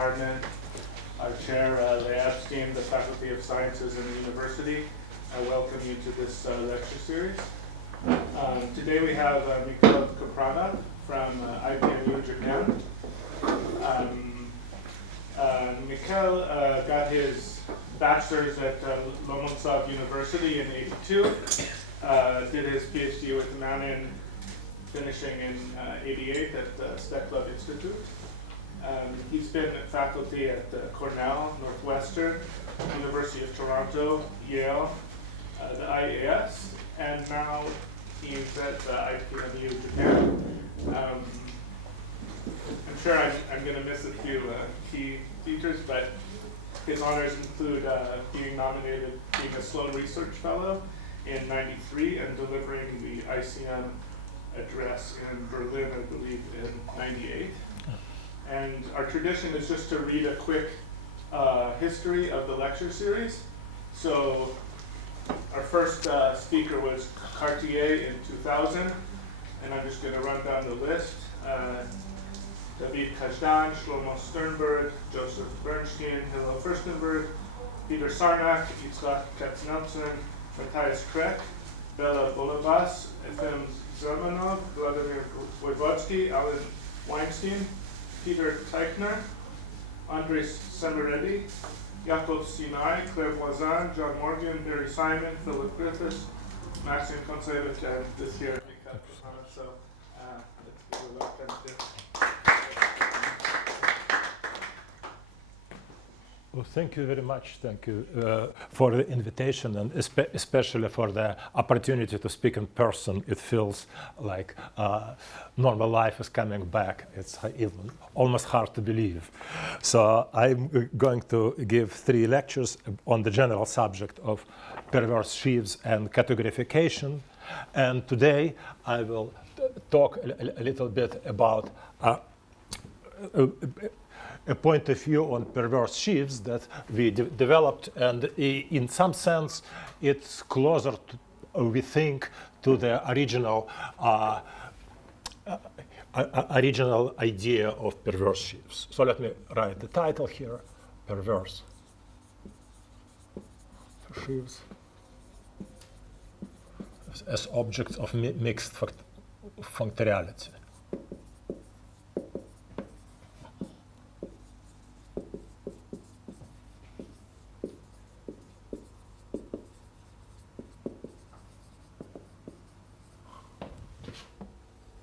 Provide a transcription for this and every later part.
department, our chair, Leigh Epstein, the Faculty of Sciences in the university. I welcome you to this lecture series. Today we have Mikhail Kapranov from IPMU, Japan. Mikhail got his bachelor's at Lomonosov University in '82, did his PhD with Manin, finishing in '88 at the Steklov Institute. He's been faculty at Cornell, Northwestern, University of Toronto, Yale, the IAS, and now he's at IPMU, Japan. I'm sure I'm going to miss a few key features, but his honors include being nominated, being a Sloan Research Fellow in '93 and delivering the ICM address in Berlin, I believe, in '98. And our tradition is just to read a quick history of the lecture series. So our first speaker was Cartier in 2000, and I'm just going to run down the list. David Kazdan, Shlomo Sternberg, Joseph Bernstein, Hillel Furstenberg, Peter Sarnak, Yitzhak Katznelson, Matthias Krek, Bela Bolabas, Efim Zelmanov, Vladimir Voivodsky, Alan Weinstein, Peter Teichner, Andres Semeretti, Yaakov Sinai, Claire Voisin, John Morgan, Barry Simon, Philip Griffiths, Maxim Kontsevich, and this year, Mikhail Kapranov. So let's give a welcome to. Well, thank you very much. Thank you for the invitation, and especially for the opportunity to speak in person. It feels like normal life is coming back. It's even almost hard to believe. So I'm going to give 3 lectures on the general subject of perverse sheaves and categorification. And today I will talk a little bit about a point of view on perverse sheaves that we developed, and in some sense it's closer to, we think, to the original original idea of perverse sheaves. So let me write the title here: Perverse sheaves as objects of mixed functoriality.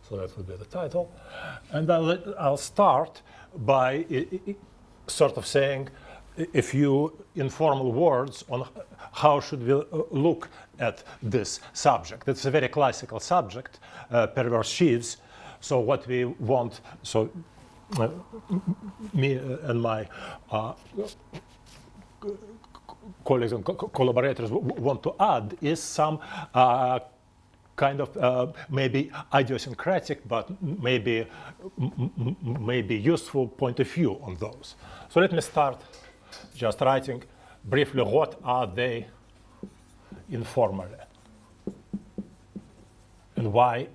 So that would be the title. And I'll start by sort of saying a few informal words on how should we look at this subject. It's a very classical subject, perverse sheaves. So what we want, so me and my colleagues and collaborators want to add is some kind of maybe idiosyncratic, but maybe useful point of view on those. So let me start just writing briefly what are they informally, and why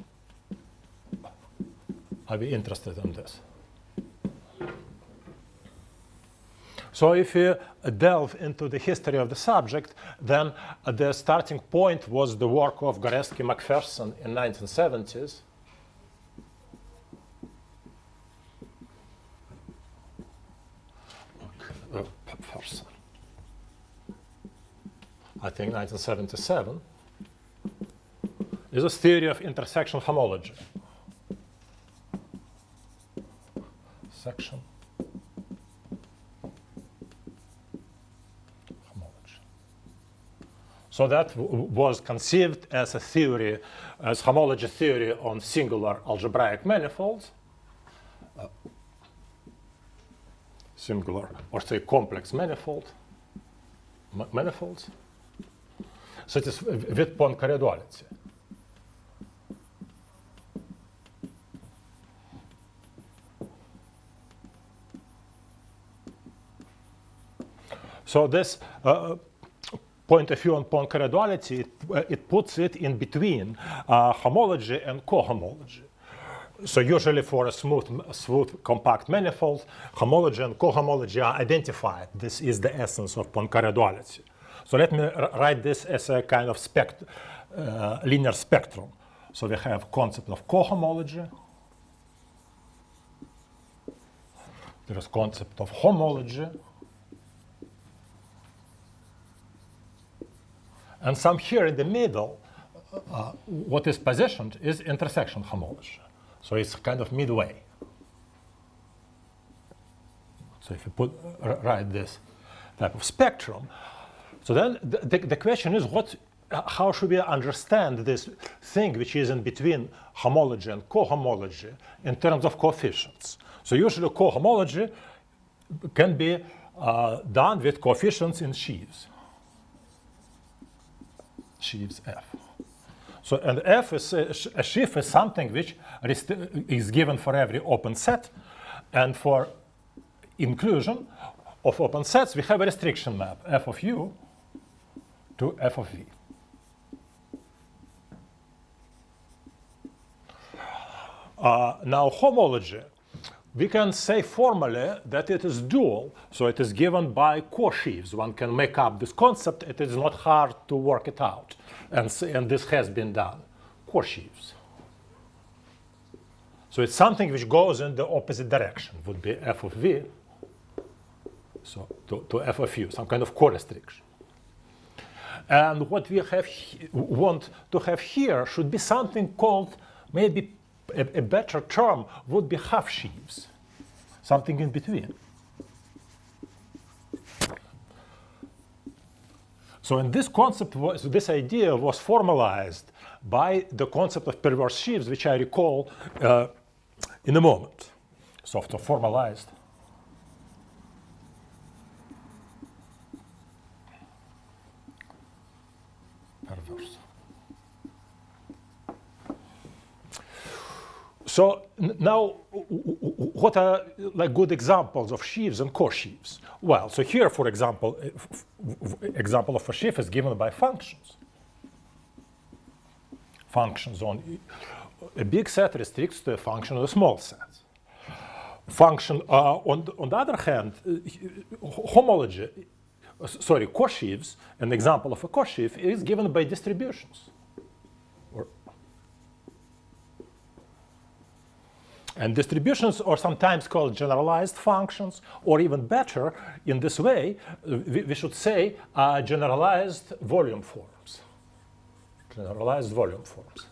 are we interested in this. So if you delve into the history of the subject, then the starting point was the work of Goreski McPherson in 1970s. McPherson. I think 1977. Is a theory of intersection homology. Section. So that was conceived as a theory, as homology theory on singular algebraic manifolds, singular or say complex manifolds. So it is with Poincare duality. So this point of view on Poincare duality, it puts it in between homology and cohomology. So usually for a smooth compact manifold, homology and cohomology are identified. This is the essence of Poincare duality. So let me write this as a kind of linear spectrum. So we have concept of cohomology. There is concept of homology. And some here in the middle, what is positioned is intersection homology. So it's kind of midway. So if you write this type of spectrum, so then the question is how should we understand this thing which is in between homology and cohomology in terms of coefficients? So usually cohomology can be done with coefficients in sheaves. Sheaves F. So, and F is a sheaf is something which is given for every open set, and for inclusion of open sets, we have a restriction map, F of U to F of V. Now, homology, we can say formally that it is dual, so it is given by co-sheaves. One can make up this concept. It is not hard to work it out, and this has been done. Co-sheaves. So it's something which goes in the opposite direction. Would be F of V, so to F of U, some kind of co-restriction. And what we want to have here should be something called, maybe a better term would be half sheaves, something in between. So in this concept, this idea was formalized by the concept of perverse sheaves, which I recall in a moment. So formalized. Perverse. So now, what are like good examples of sheaves and co-sheaves? Well, so here, for example, example of a sheaf is given by functions. Functions on a big set restricts to a function of a small set. Function on the other hand, homology, sorry, co-sheaves. An example of a co-sheaf is given by distributions. And distributions are sometimes called generalized functions, or even better, in this way, we should say generalized volume forms. Generalized volume forms.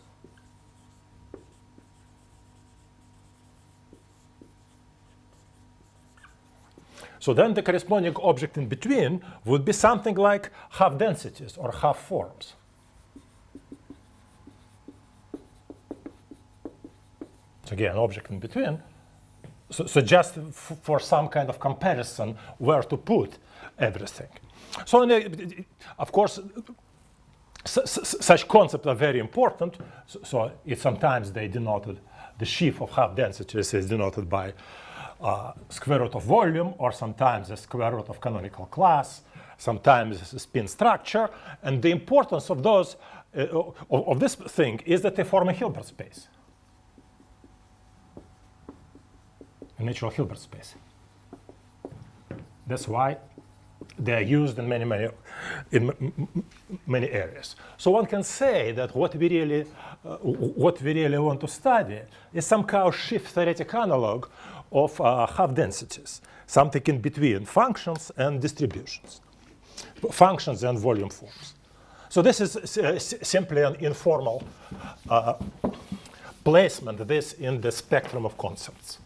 So then the corresponding object in between would be something like half densities or half forms. Again, object in between. So just for some kind of comparison where to put everything. So of course, such concepts are very important. So sometimes they denoted, the sheaf of half densities is denoted by square root of volume, or sometimes the square root of canonical class, sometimes spin structure. And the importance of those, of this thing is that they form a Hilbert space. A natural Hilbert space. That's why they are used in many areas. So one can say that what we really want to study is somehow sheaf theoretic analog of half densities, something in between functions and distributions, functions and volume forms. So this is simply an informal placement, this in the spectrum of concepts.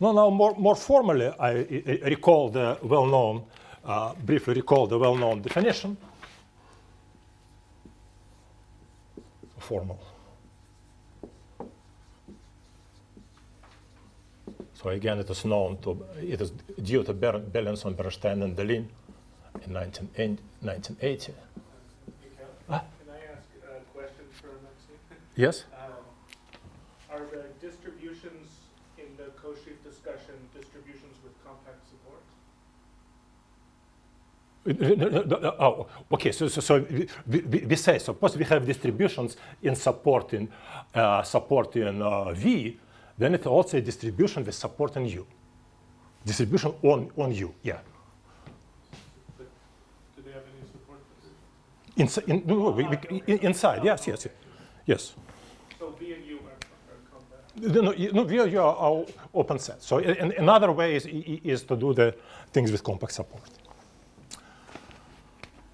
Now more formally, I recall the well-known, briefly recall the well-known definition. Formal. So again, it is known to, it is due to Belenson, Bernstein, and Deligne in 1980. Can I ask a question for Maxime? Yes? Are the distributions in the co-sheaf discussion distributions with compact support? Oh, okay. So we say suppose we have distributions in supporting V, then it's also a distribution with supporting U. Distribution on U, yeah. But do they have any support? Inside, yes. So V and U are compact. No, we are open set. So another way is to do the things with compact support.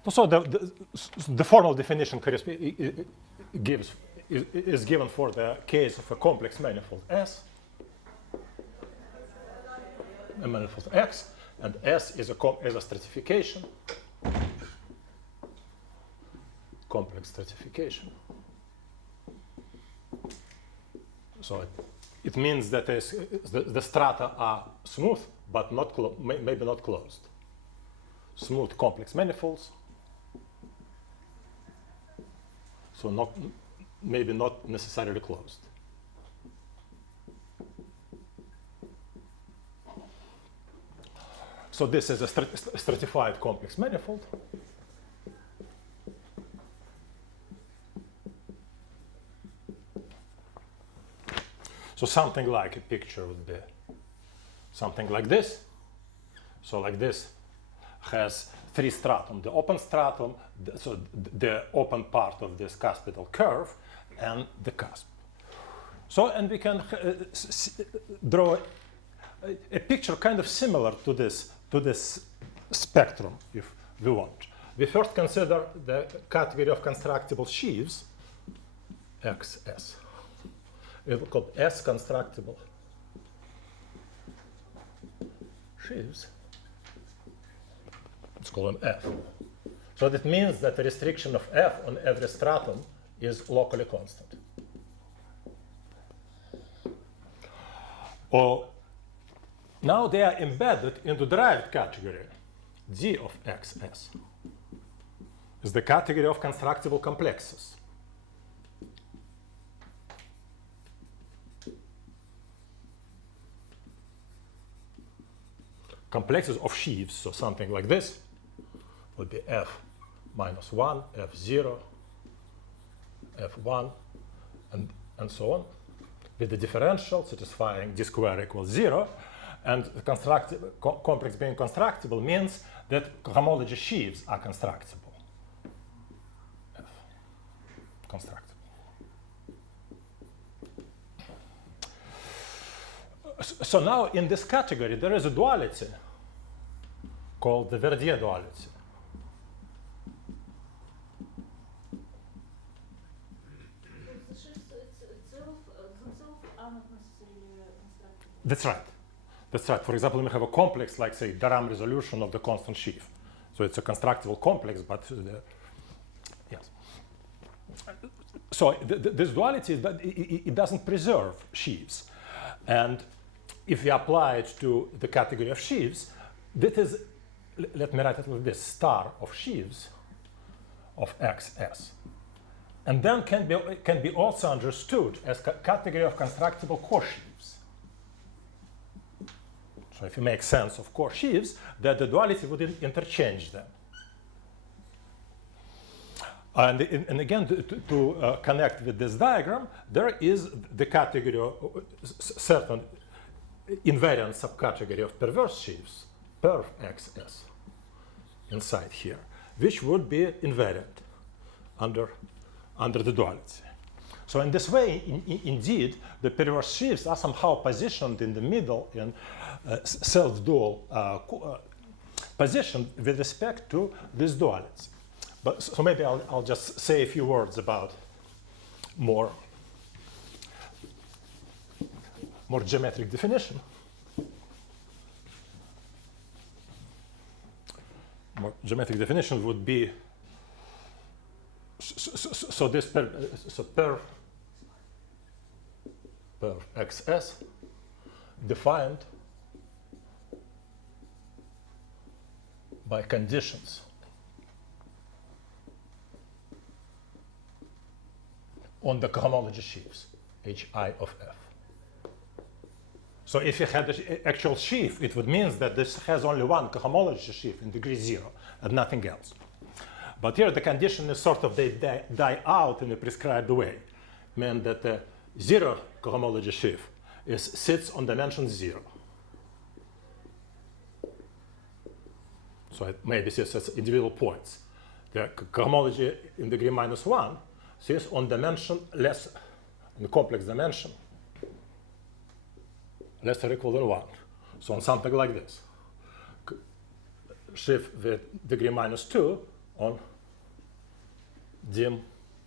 So the formal definition is given for the case of a complex manifold S, a manifold X, and S is a stratification, complex stratification. So it means that the strata are smooth, but maybe not closed. Smooth complex manifolds. So maybe not necessarily closed. So this is a stratified complex manifold. So something like a picture would be something like this. So like this has three stratum. The open stratum, so the open part of this cuspidal curve, and the cusp. So, and we can draw a picture kind of similar to this spectrum, if we want. We first consider the category of constructible sheaves, XS. It's called S constructible sheaves. Let's call them F. So that means that the restriction of F on every stratum is locally constant. Or now they are embedded into derived category, D of XS. Is the category of constructible complexes. Complexes of sheaves, so something like this would be F minus 1, F0, F1, and so on, with the differential satisfying d squared equals 0. And the complex being constructible means that homology sheaves are constructible. F, constructible. So now in this category there is a duality called the Verdier duality. The sheaves itself are not necessarily constructible. That's right. That's right. For example, we have a complex like, say, Daram resolution of the constant sheaf. So it's a constructible complex, but yes. So this duality, it doesn't preserve sheaves. And if we apply it to the category of sheaves, that is, let me write it like this, star of sheaves of XS. And then can be also understood as category of constructible core-sheaves. So if you make sense of core-sheaves, that the duality would interchange them. And again, to connect with this diagram, there is the category of certain invariant subcategory of perverse sheaves, perv XS, inside here, which would be invariant under the duality. So in this way, indeed, the perverse sheaves are somehow positioned in the middle in self-dual position with respect to this duality. But so maybe I'll just say a few words about more geometric definition. More geometric definition would be so this per XS defined by conditions on the cohomology sheaves, Hi of F. So if you had an actual sheaf, it would mean that this has only one cohomology sheaf in degree 0 and nothing else. But here the condition is sort of they die out in a prescribed way, meaning that the 0 cohomology sheaf sits on dimension 0. So it maybe sits as individual points. The cohomology in degree -1 sits on dimension less, on the complex dimension, less or equal than 1. So on something like this. Sheaf with degree -2 on dim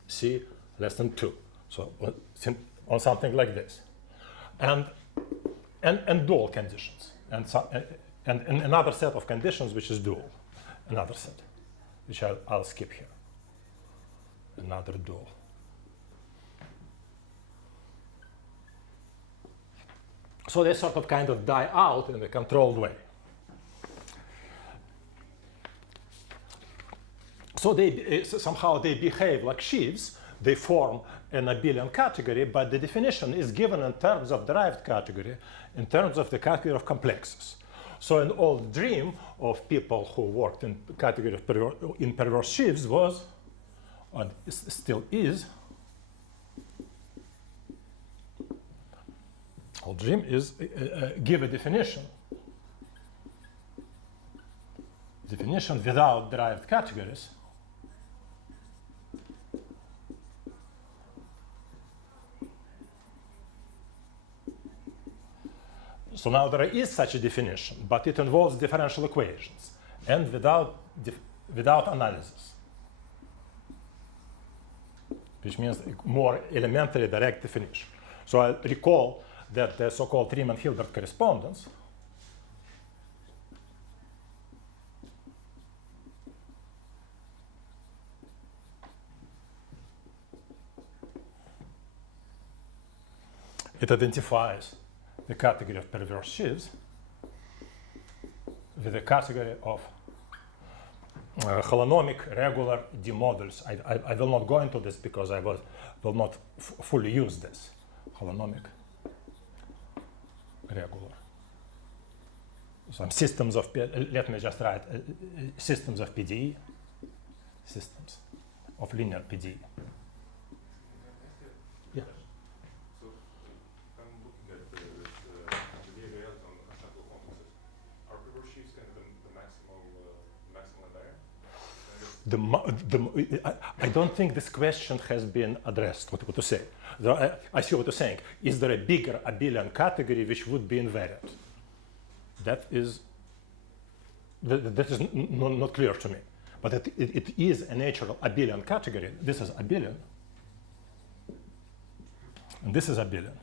C less than 2. So on something like this. And dual conditions. And another set of conditions which is dual. Another set, which I'll skip here. Another dual. So they sort of kind of die out in a controlled way. So somehow they behave like sheaves. They form an abelian category, but the definition is given in terms of derived category, in terms of the category of complexes. So an old dream of people who worked in category of perverse sheaves was, and still is, old dream is give a definition without derived categories. So now there is such a definition, but it involves differential equations and without analysis, which means a more elementary direct definition. So I recall that the so-called Riemann-Hilbert correspondence it identifies the category of perverse sheaves with the category of holonomic regular D modules. I will not go into this because I will not fully use this. Holonomic regular. Some systems of, let me just write, systems of PDE, systems of linear PDE. Yeah. So I'm looking at the behavior on sample complexes. Are perverse sheaves kind of the maximal there? I don't think this question has been addressed, what to say. I see what you're saying. Is there a bigger abelian category which would be invariant? That is not clear to me. But it is a natural abelian category. This is abelian. And this is abelian.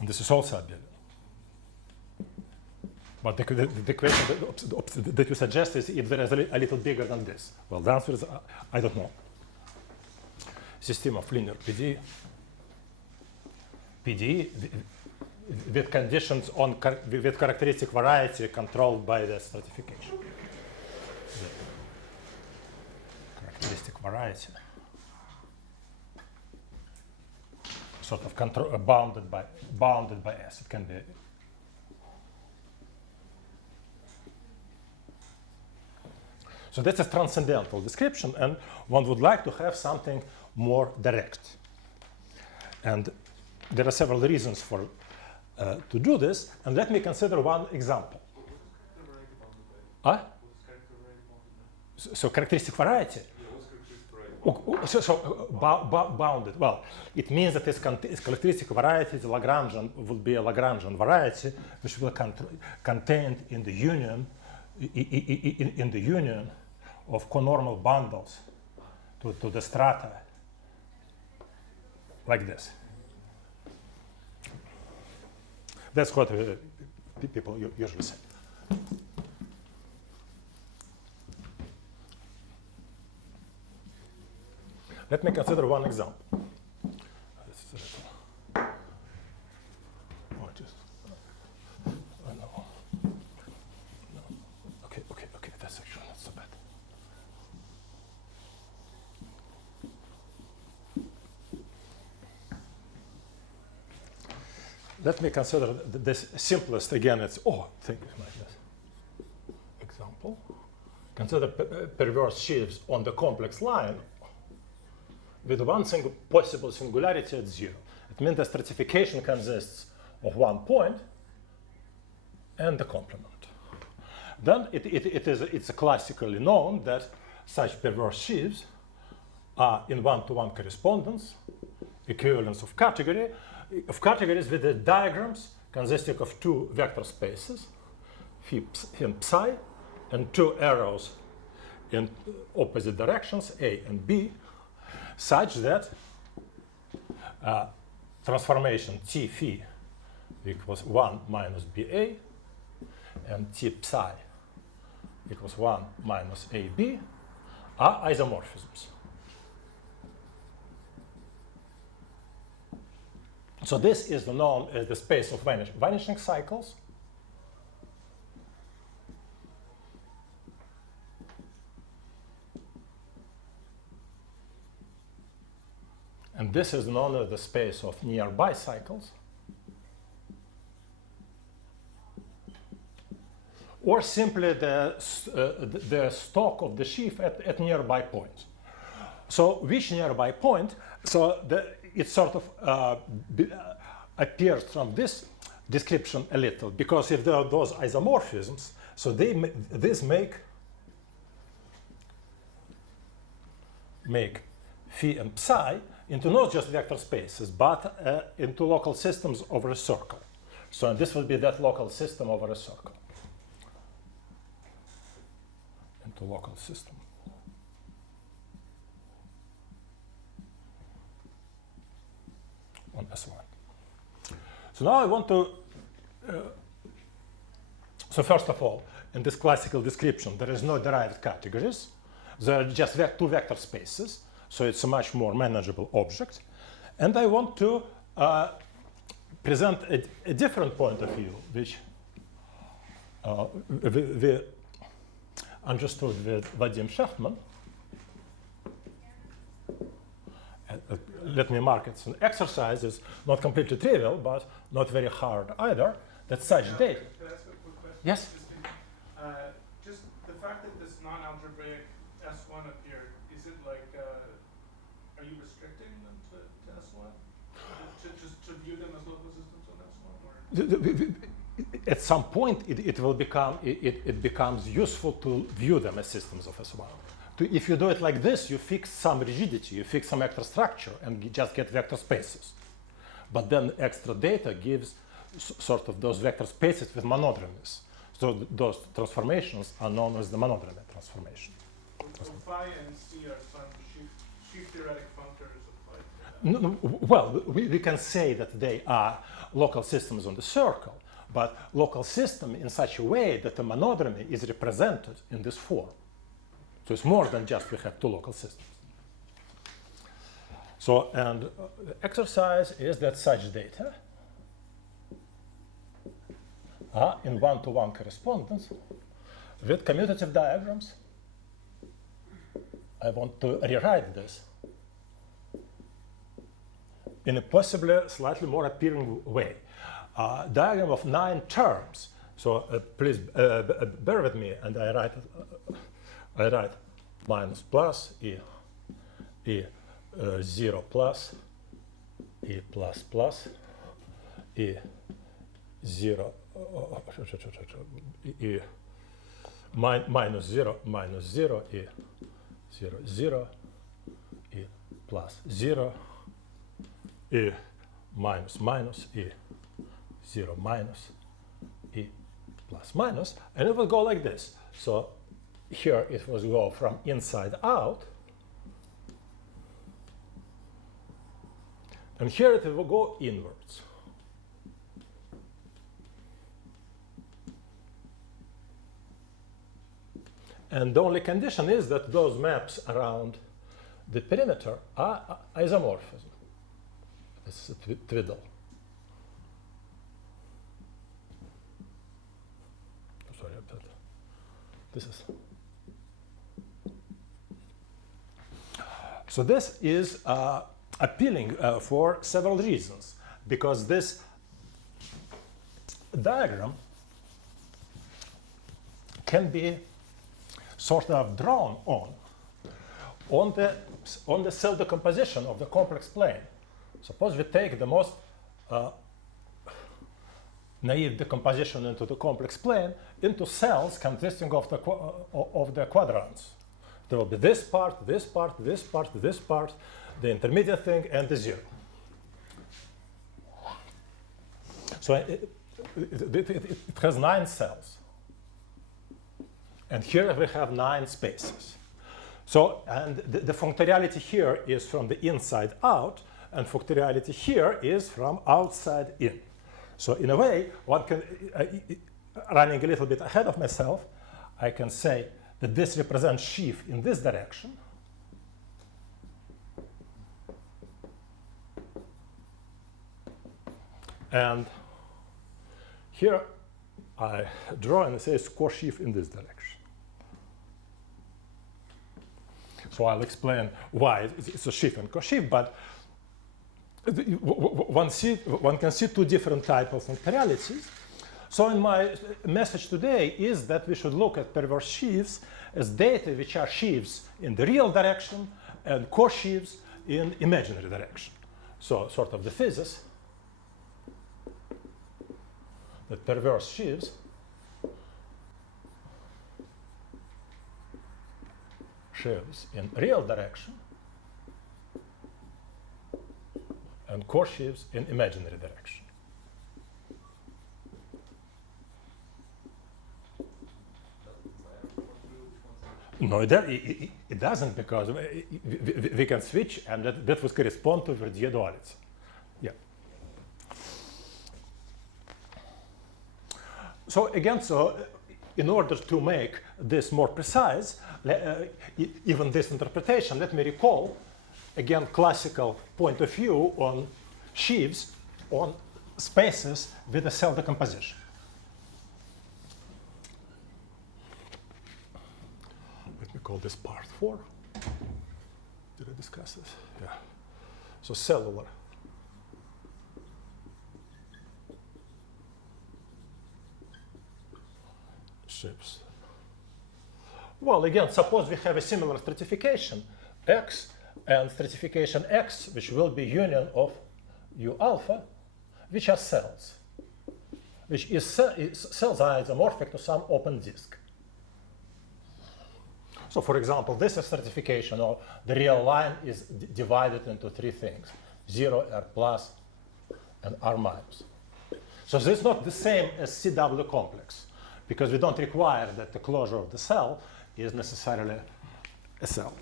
And this is also abelian. But the question that you suggest is if there is a little bigger than this. Well, the answer is I don't know. System of linear PDE with conditions on with characteristic variety controlled by the stratification. The characteristic variety, sort of bounded by S. It can be. So that's a transcendental description, and one would like to have something more direct. And there are several reasons for to do this, and let me consider one example. So characteristic variety. Bounded. Well, it means that its characteristic variety, the Lagrangian, would be a Lagrangian variety, which will contained in the union of conormal bundles to the strata, like this. That's what people usually say. Let me consider one example. Okay, that's actually not so bad. let me consider this simplest again. It's think like this. Example. Consider perverse sheaves on the complex line with one possible singularity at 0. It means the stratification consists of one point and the complement. Then it's classically known that such perverse sheaves are in one-to-one correspondence, equivalence of categories with the diagrams consisting of two vector spaces, phi and psi, and two arrows in opposite directions, A and B, such that transformation T phi equals 1 minus BA and T psi equals 1 minus AB are isomorphisms. So this is known as the space of vanishing cycles. And this is known as the space of nearby cycles. Or simply the stock of the sheaf at nearby points. So which nearby point? So it sort of appears from this description a little, because if there are those isomorphisms, so this make phi and psi into not just vector spaces, but into local systems over a circle. So this will be that local system over a circle. Into local system. On S1. So now I want to, so first of all, in this classical description, there is no derived categories. There are just two vector spaces. So it's a much more manageable object. And I want to present a different point of view, which we understood with Vadim Shechtman. Let me mark it's an exercise. It's not completely trivial, but not very hard either. That such data. Can I ask a quick question? Yes. Just the fact that this non-algebraic S1 appeared, is it like, are you restricting them to S1? To view them as local systems on S1? Or? At some point, it will become it becomes useful to view them as systems of S1. If you do it like this, you fix some rigidity, you fix some extra structure, and you just get vector spaces. But then extra data gives sort of those vector spaces with monodromies. So those transformations are known as the monodromy transformation. So phi and C are some sheaf theoretic functors of phi. No, well, we can say that they are local systems on the circle, but local system in such a way that the monodromy is represented in this form. So it's more than just we have two local systems. So, and the exercise is that such data are in one-to-one correspondence with commutative diagrams. I want to rewrite this in a possibly slightly more appealing way. Diagram of 9 terms. So please bear with me, and I write minus plus e 0 plus e plus plus e 0 e minus 0 e 0 0 e plus 0 e minus minus e 0 minus e plus minus, and it will go like this. So here it will go from inside out, and here it will go inwards. And the only condition is that those maps around the perimeter are isomorphism. This is a twiddle. Sorry about that. This is. So this is appealing for several reasons, because this diagram can be sort of drawn on the cell decomposition of the complex plane. Suppose we take the most naive decomposition into the complex plane into cells consisting of the quadrants. There will be this part, this part, this part, this part, the intermediate thing, and the zero. So it has 9 cells. And here we have 9 spaces. So, and the functoriality here is from the inside out, and functoriality here is from outside in. So in a way, one can, running a little bit ahead of myself, I can say that this represents sheaf in this direction. And here I draw and say score sheaf in this direction. So I'll explain why it's a sheaf and co-sheaf, but one can see 2 different types of functorialities. So in my message today is that we should look at perverse sheaves as data which are sheaves in the real direction and co-sheaves in imaginary direction. So sort of the thesis that perverse sheaves in real direction and co-sheaves in imaginary direction. No, it doesn't, because we can switch, and that would correspond to Verdier duality. Yeah. So again, in order to make this more precise, even this interpretation, let me recall again classical point of view on sheaves on spaces with a cell decomposition. Let me call this part 4. Did I discuss this? Yeah. So cellular shapes. Well, again, suppose we have a similar stratification X and stratification X, which will be union of U alpha, which are cells, which is cells are isomorphic to some open disk. So, for example, this is stratification, or the real line is divided into 3 things: 0, R plus, and R minus. So this is not the same as CW complex, because we don't require that the closure of the cell is necessarily a cell.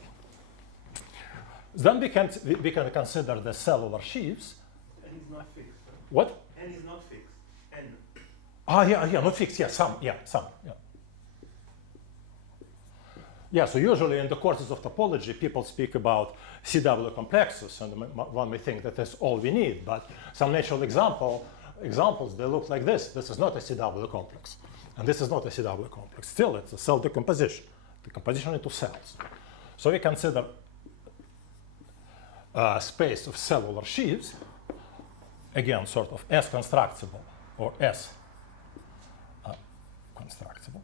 Then we can consider the cellular sheaves. N is not fixed. What? N is not fixed. N. Yeah, not fixed. Yeah, some. Yeah. Yeah, so usually in the courses of topology, people speak about CW complexes, and one may think that that's all we need. But some natural examples, they look like this. This is not a CW complex, and this is not a CW complex. Still, it's a cell decomposition into cells. So we consider a space of cellular sheaves, again, sort of S constructible or S constructible,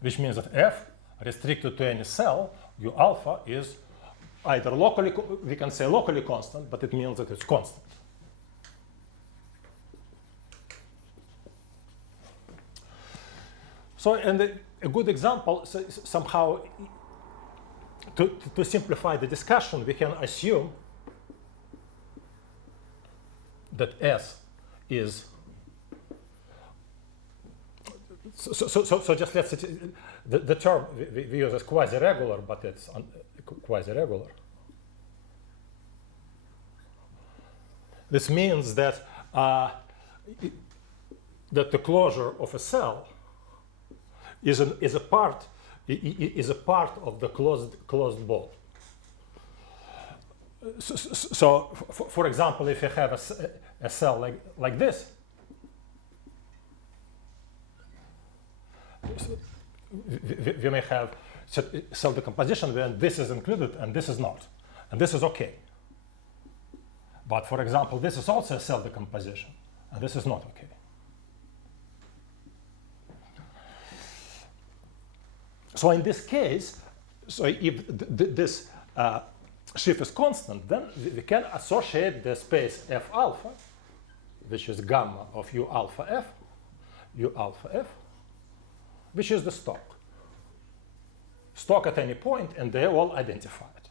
which means that F restricted to any cell, U alpha is either locally, we can say locally constant, but it means that it's constant. So, and a good example, so somehow, to simplify the discussion, we can assume that S is, so just let's say the term we use is quasi-regular, but it's quasi-regular. This means that that the closure of a cell is a part of the closed ball. So for example, if you have a cell like this, we may have cell decomposition when this is included and this is not, and this is okay. But for example, this is also a cell decomposition, and this is not okay. So in this case, so if this sheaf is constant, then we can associate the space F alpha, which is gamma of U alpha F, which is the stock. Stock at any point, and they're all identified.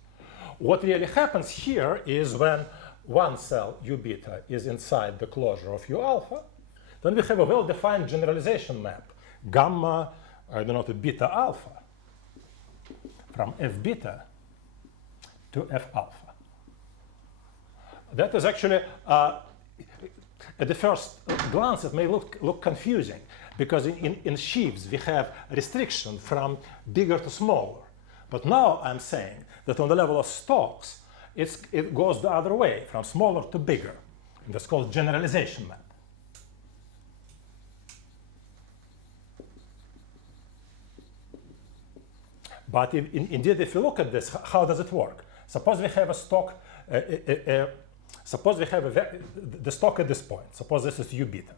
What really happens here is when one cell U beta is inside the closure of U alpha, then we have a well-defined generalization map, gamma, I don't know, to beta alpha, from F beta to F alpha. That is actually, at the first glance, it may look confusing, because in sheaves we have restriction from bigger to smaller. But now I'm saying that on the level of stocks, it goes the other way, from smaller to bigger. And that's called generalization map. But indeed, if you look at this, how does it work? Suppose we have a stock, suppose we have the stock at this point. Suppose this is U beta.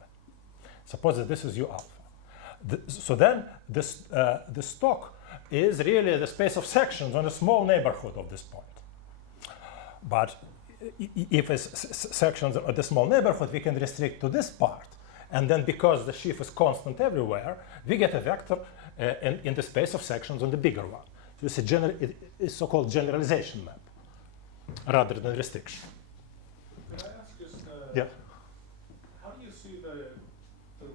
Suppose that this is U alpha. So then the stock is really the space of sections on a small neighborhood of this point. But if it's sections of the small neighborhood, we can restrict to this part. And then because the sheaf is constant everywhere, we get a vector in the space of sections on the bigger one. So it's a so-called generalization map rather than restriction. Can I ask just, Yeah. how do you see the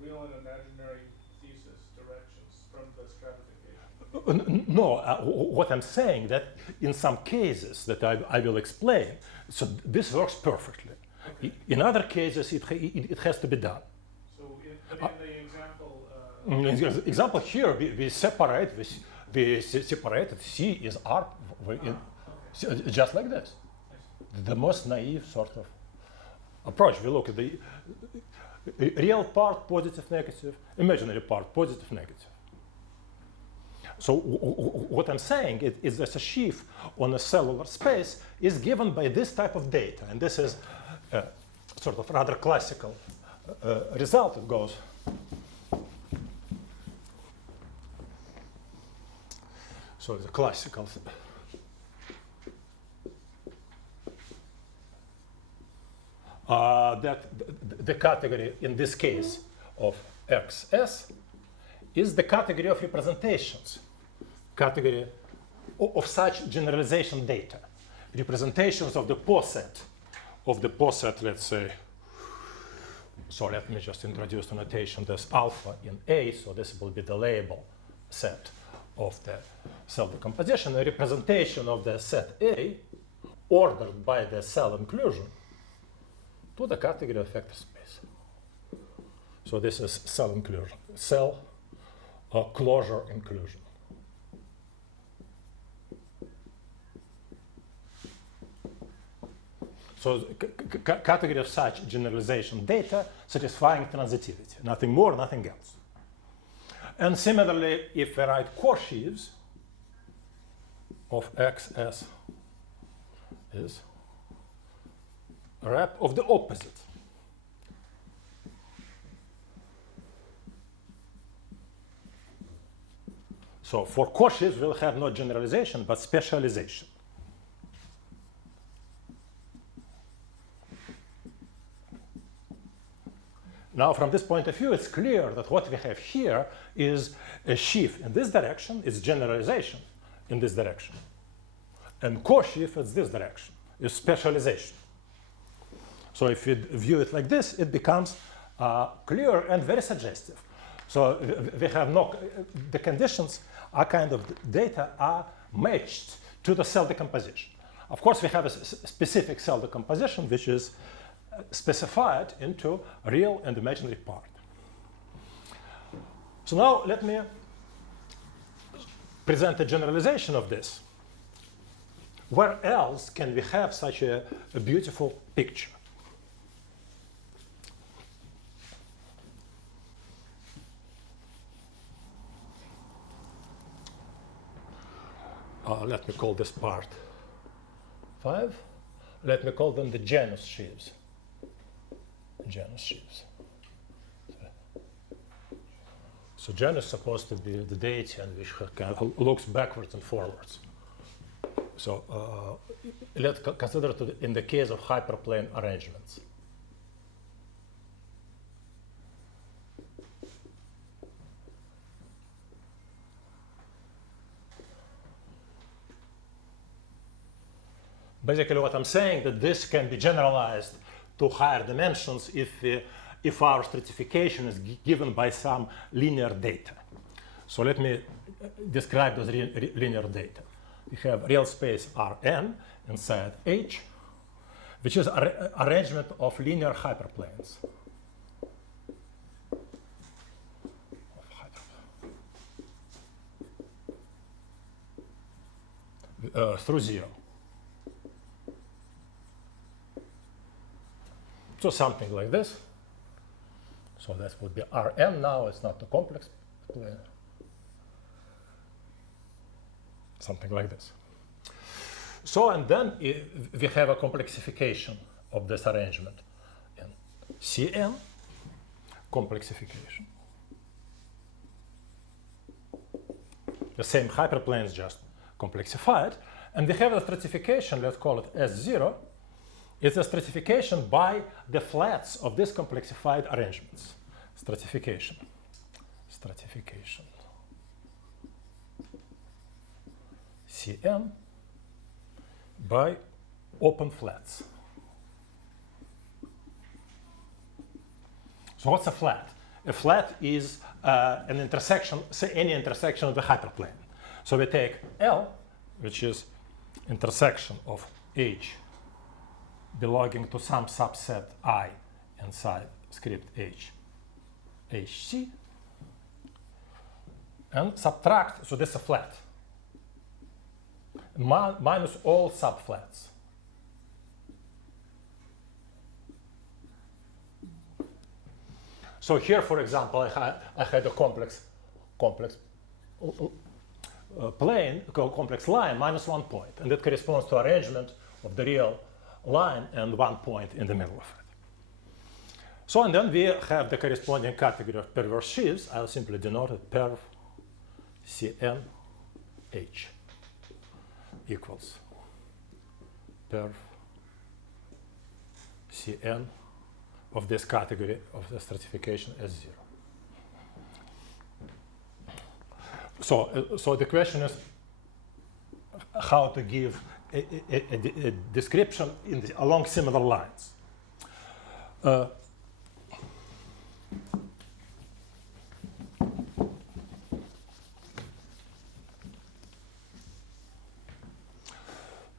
real and imaginary thesis directions from the stratification? No, what I'm saying that in some cases that I will explain, so this works perfectly. Okay. In other cases, it has to be done. So in the example, In the example here, we separated C is R, just like this. The most naive sort of approach. We look at the real part, positive, negative, imaginary part, positive, negative. So what I'm saying is that a sheaf on a cellular space is given by this type of data. And this is sort of rather classical result. It goes so it's a classical that the category in this case of XS is the category of representations, category of such generalization data, representations of the poset, let's say. So let me just introduce the notation. There's alpha in A, so this will be the label set of the cell decomposition, a representation of the set A ordered by the cell inclusion to the category of vector space. So this is cell inclusion, cell closure inclusion. So category of such generalization data satisfying transitivity, nothing more, nothing else. And similarly, if we write core sheaves of XS is a rep of the opposite. So for core sheaves, we'll have not generalization, but specialization. Now, from this point of view, it's clear that what we have here is a sheaf in this direction, is generalization in this direction. And core sheaf is this direction, is specialization. So if you view it like this, it becomes clear and very suggestive. So we have the conditions are kind of, data are matched to the cell decomposition. Of course, we have a specific cell decomposition, which is specified into real and imaginary part. So now let me present a generalization of this. Where else can we have such a beautiful picture? Let me call this part 5. let me call them the genus sheaves. Genus sheaves. So genus is supposed to be the deity and which kind of looks backwards and forwards. So let's consider in the case of hyperplane arrangements. Basically, what I'm saying that this can be generalized to higher dimensions if our stratification is given by some linear data. So let me describe those linear data. We have real space Rn inside H, which is an arrangement of linear hyperplanes. Through 0. So something like this. So that would be Rn now, it's not a complex plane. Something like this. So, and then we have a complexification of this arrangement in Cn, complexification. The same hyperplane is just complexified. And we have a stratification, let's call it S0. It's a stratification by the flats of these complexified arrangements. Stratification. Cn by open flats. So what's a flat? A flat is an intersection, say any intersection of the hyperplane. So we take L, which is intersection of H belonging to some subset I inside script H, HC, and subtract, so this is a flat, minus all subflats. So here, for example, I had a complex plane, complex line, minus 1 point, and that corresponds to arrangement of the real line and 1 point in the middle of it. So, and then we have the corresponding category of perverse sheaves. I'll simply denote it perv Cn H equals perv Cn of this category of the stratification S0. So the question is how to give a description along similar lines.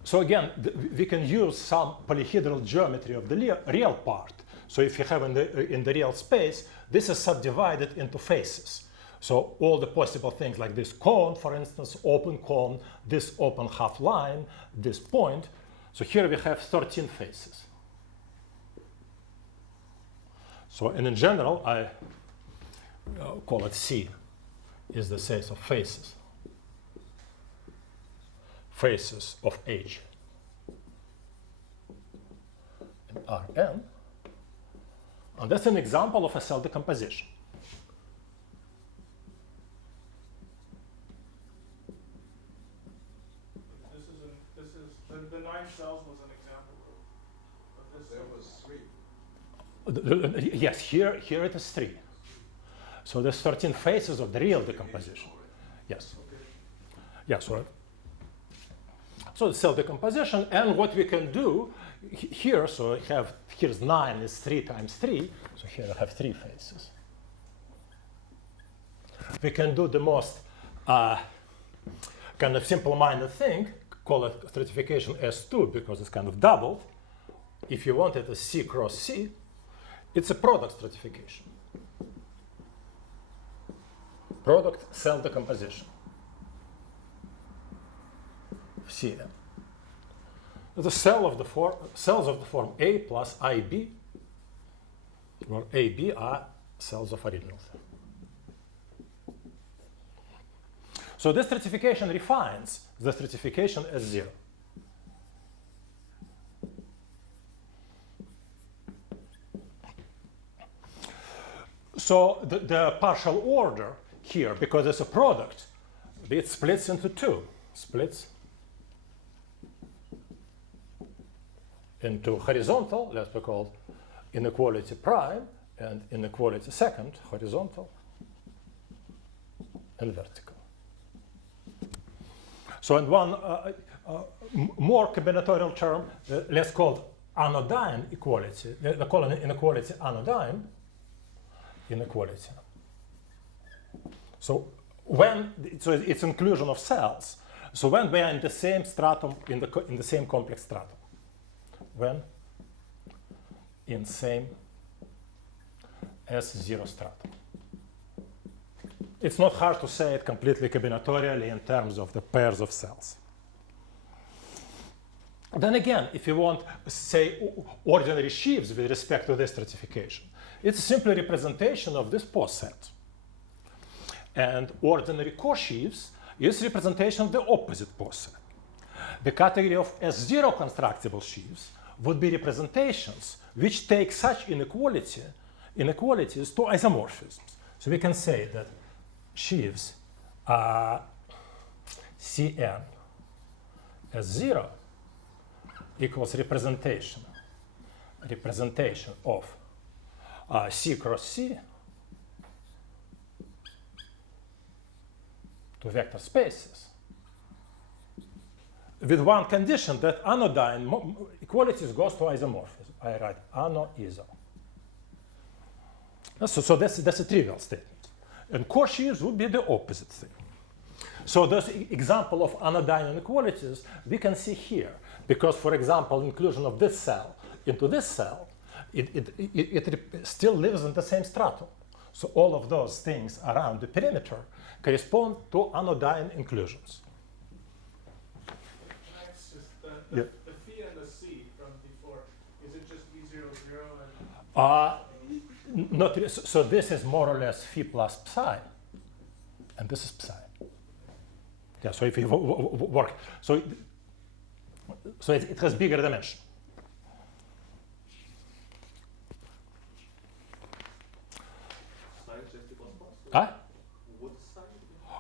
So again, we can use some polyhedral geometry of the real part. So if you have in the real space, this is subdivided into faces. So all the possible things like this cone, for instance, open cone, this open half line, this point. So here we have 13 faces. So and in general, I call it C is the set of faces. Faces of H and Rn. And that's an example of a cell decomposition. The 9 cells was an example of this. There was 3. Yes, here it is 3. So there's 13 phases of the real decomposition. Yes. Yeah, so cell decomposition, and what we can do here, so here's 9 is 3 times 3, so here I have 3 phases. We can do the most kind of simple-minded thing, call it stratification S2 because it's kind of doubled. If you want it as C cross C, it's a product stratification. Product cell decomposition. Cn. The cells of the form A plus IB, where AB are cells of original cell. So this stratification refines the stratification S0. So the partial order here, because it's a product, it splits into two. Splits into horizontal, let's be called inequality prime, and inequality second, horizontal and vertical. So in one more combinatorial term, let's call it anodyne equality. Let's call it inequality anodyne inequality. So it's inclusion of cells. So when we are in the same stratum, in the same complex stratum, when in same S0 stratum. It's not hard to say it completely combinatorially in terms of the pairs of cells. Then again, if you want, say, ordinary sheaves with respect to this stratification, it's simply representation of this pose set. And ordinary co-sheaves is representation of the opposite pose set. The category of S0 constructible sheaves would be representations which take such inequalities to isomorphisms. So we can say that sheaves are Cn S0 equals representation of C cross C to vector spaces, with one condition that anodyne equalities goes to isomorphism. I write ano-iso. So that's a trivial statement. And co-sheaves would be the opposite thing. So this example of anodyne inequalities we can see here, because, for example, inclusion of this cell into this cell, it still lives in the same stratum. So all of those things around the perimeter correspond to anodyne inclusions. That's just Yeah. the phi and the c from before. Is it just E00 and Not really. So this is more or less phi plus psi, and this is psi. Yeah. So if you work, so it has bigger dimension. Huh? What side?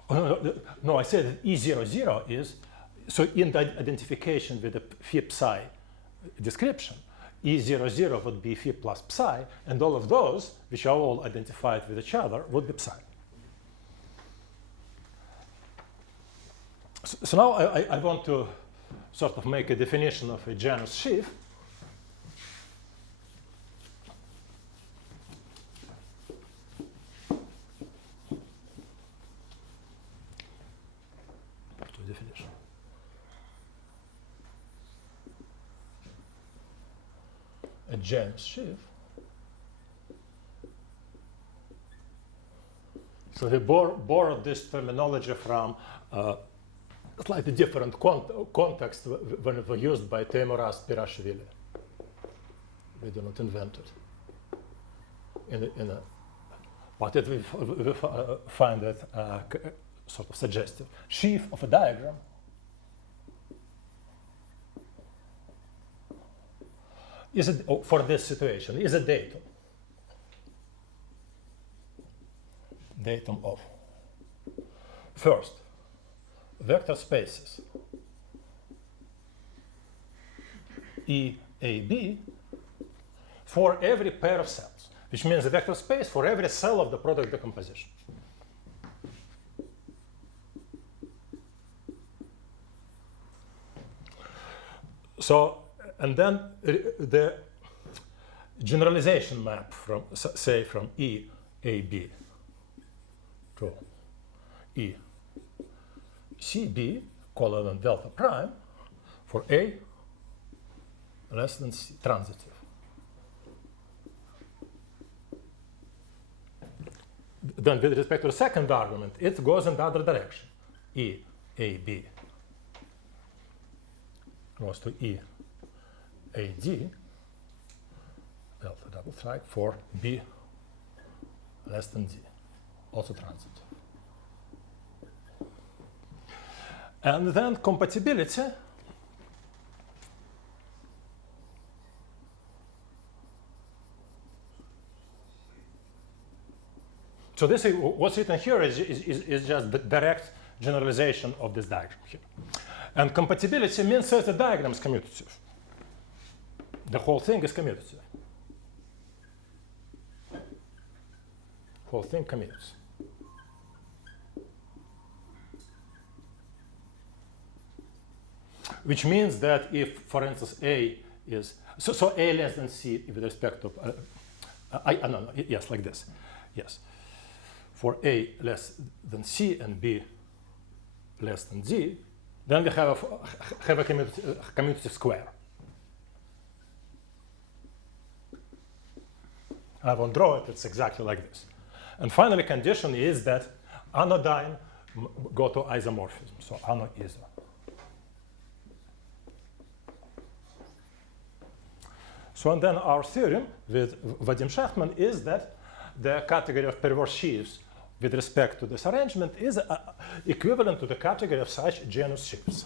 Oh, no, I said that E00 is, so in the identification with the phi psi description, E00 would be phi plus psi, and all of those, which are all identified with each other, would be psi. So now I want to sort of make a definition of a Janus sheaf. Definition. A Janus sheaf. So we borrowed this terminology from slightly different context when it was used by Teimuraz Pirashvili. We do not invent it. But we find it sort of suggestive. Sheaf of a diagram is it for this situation is a datum. Datum of first vector spaces EAB for every pair of cells, which means a vector space for every cell of the product decomposition. So, and then the generalization map from, say, from EAB to ECB colon delta prime for A less than C, transitive. Then with respect to the second argument, it goes in the other direction. EAB goes to EAD delta double strike for B less than D, also transitive. And then compatibility So this is, what's written here is just the direct generalization of this diagram here. And compatibility means that the diagram is commutative. The whole thing is commutative. Whole thing commutes. Which means that if, for instance, A is, so A less than C with respect to, no, yes, like this, yes. For A less than C and B less than D, then we have a commutative square. I won't draw it, it's exactly like this. And finally, condition is that anodyne go to isomorphism, so ano-iso. So and then our theorem with Vadim Shachtman is that the category of perverse sheaves with respect to this arrangement is equivalent to the category of such genus sheaves.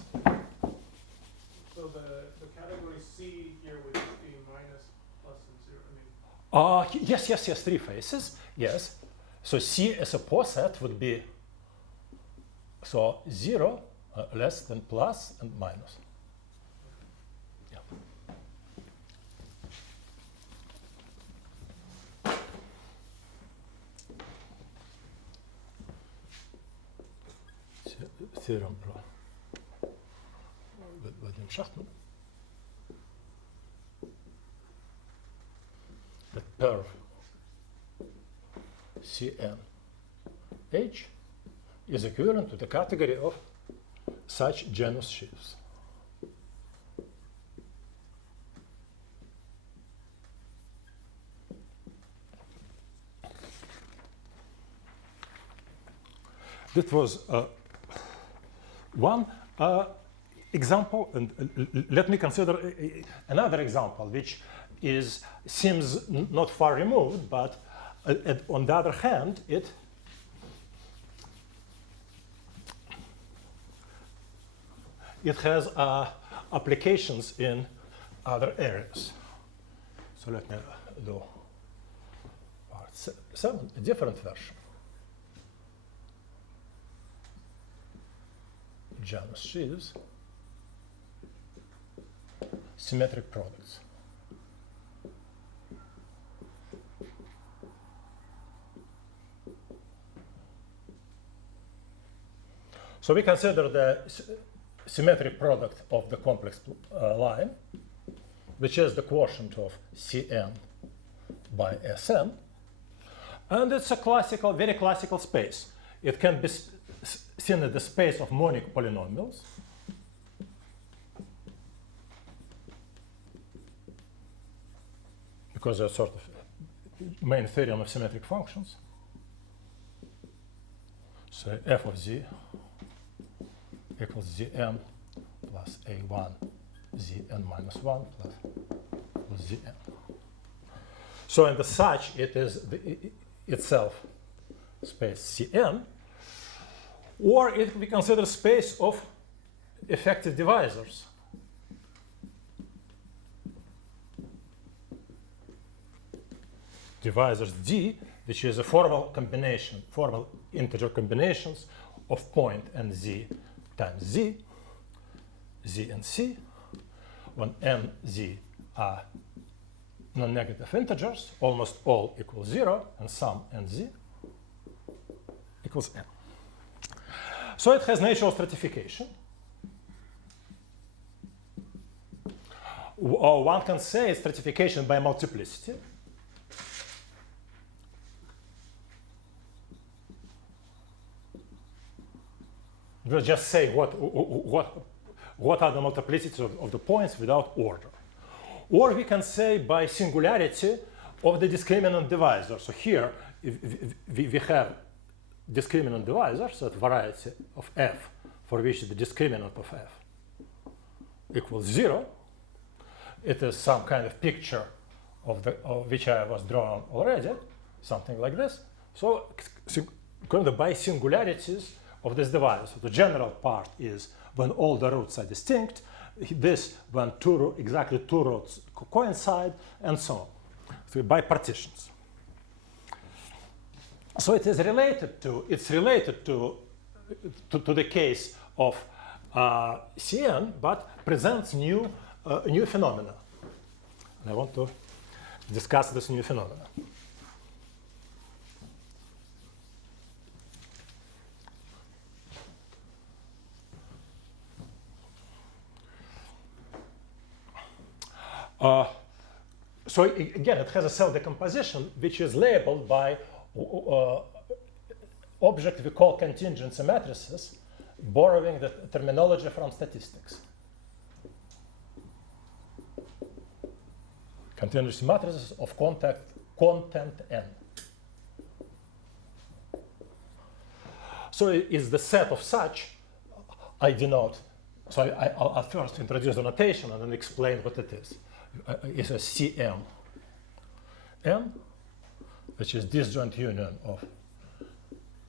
So the category C here would just be minus, plus, and 0. I mean, Yes, three faces, yes. So C as a poset would be, so 0, less than plus, and minus. Yeah. Theorem with Vadim Shachtman. The perv CNH is equivalent to the category of such genus sheaves. That was one example, and let me consider another example, which seems not far removed, but on the other hand, it has applications in other areas. So let me do part 7, a different version. Janus sheaves, symmetric products. So we consider the symmetric product of the complex line, which is the quotient of Cn by Sn, and it's a classical, very classical space. It can be seen as the space of monic polynomials. Because they're sort of main theorem of symmetric functions. So f of z equals zn plus a1 zn minus 1 plus zn. So and as such, it is itself space Cn, or it can be considered space of effective divisors. Divisors D, which is a formal combination, formal integer combinations of point and z times z, z and c, when n, z are non-negative integers, almost all equal 0, and sum n z equals n. So it has natural stratification. Or one can say stratification by multiplicity. We'll just say what are the multiplicities of the points without order. Or we can say by singularity of the discriminant divisor. So here we have discriminant divisors, that variety of f for which the discriminant of f equals 0. It is some kind of picture of which I was drawn already, something like this. So by singularities of this divisor. So the general part is when all the roots are distinct, this when exactly two roots coincide, and so on. So by partitions. So it is related to, the case of Cn, but presents new phenomena. And I want to discuss this new phenomena. So again, it has a cell decomposition which is labeled by object we call contingency matrices, borrowing the terminology from statistics. Contingency matrices of content n. So it is the set of such I denote. So I'll first introduce the notation and then explain what it is. It's a Cm n, which is disjoint union of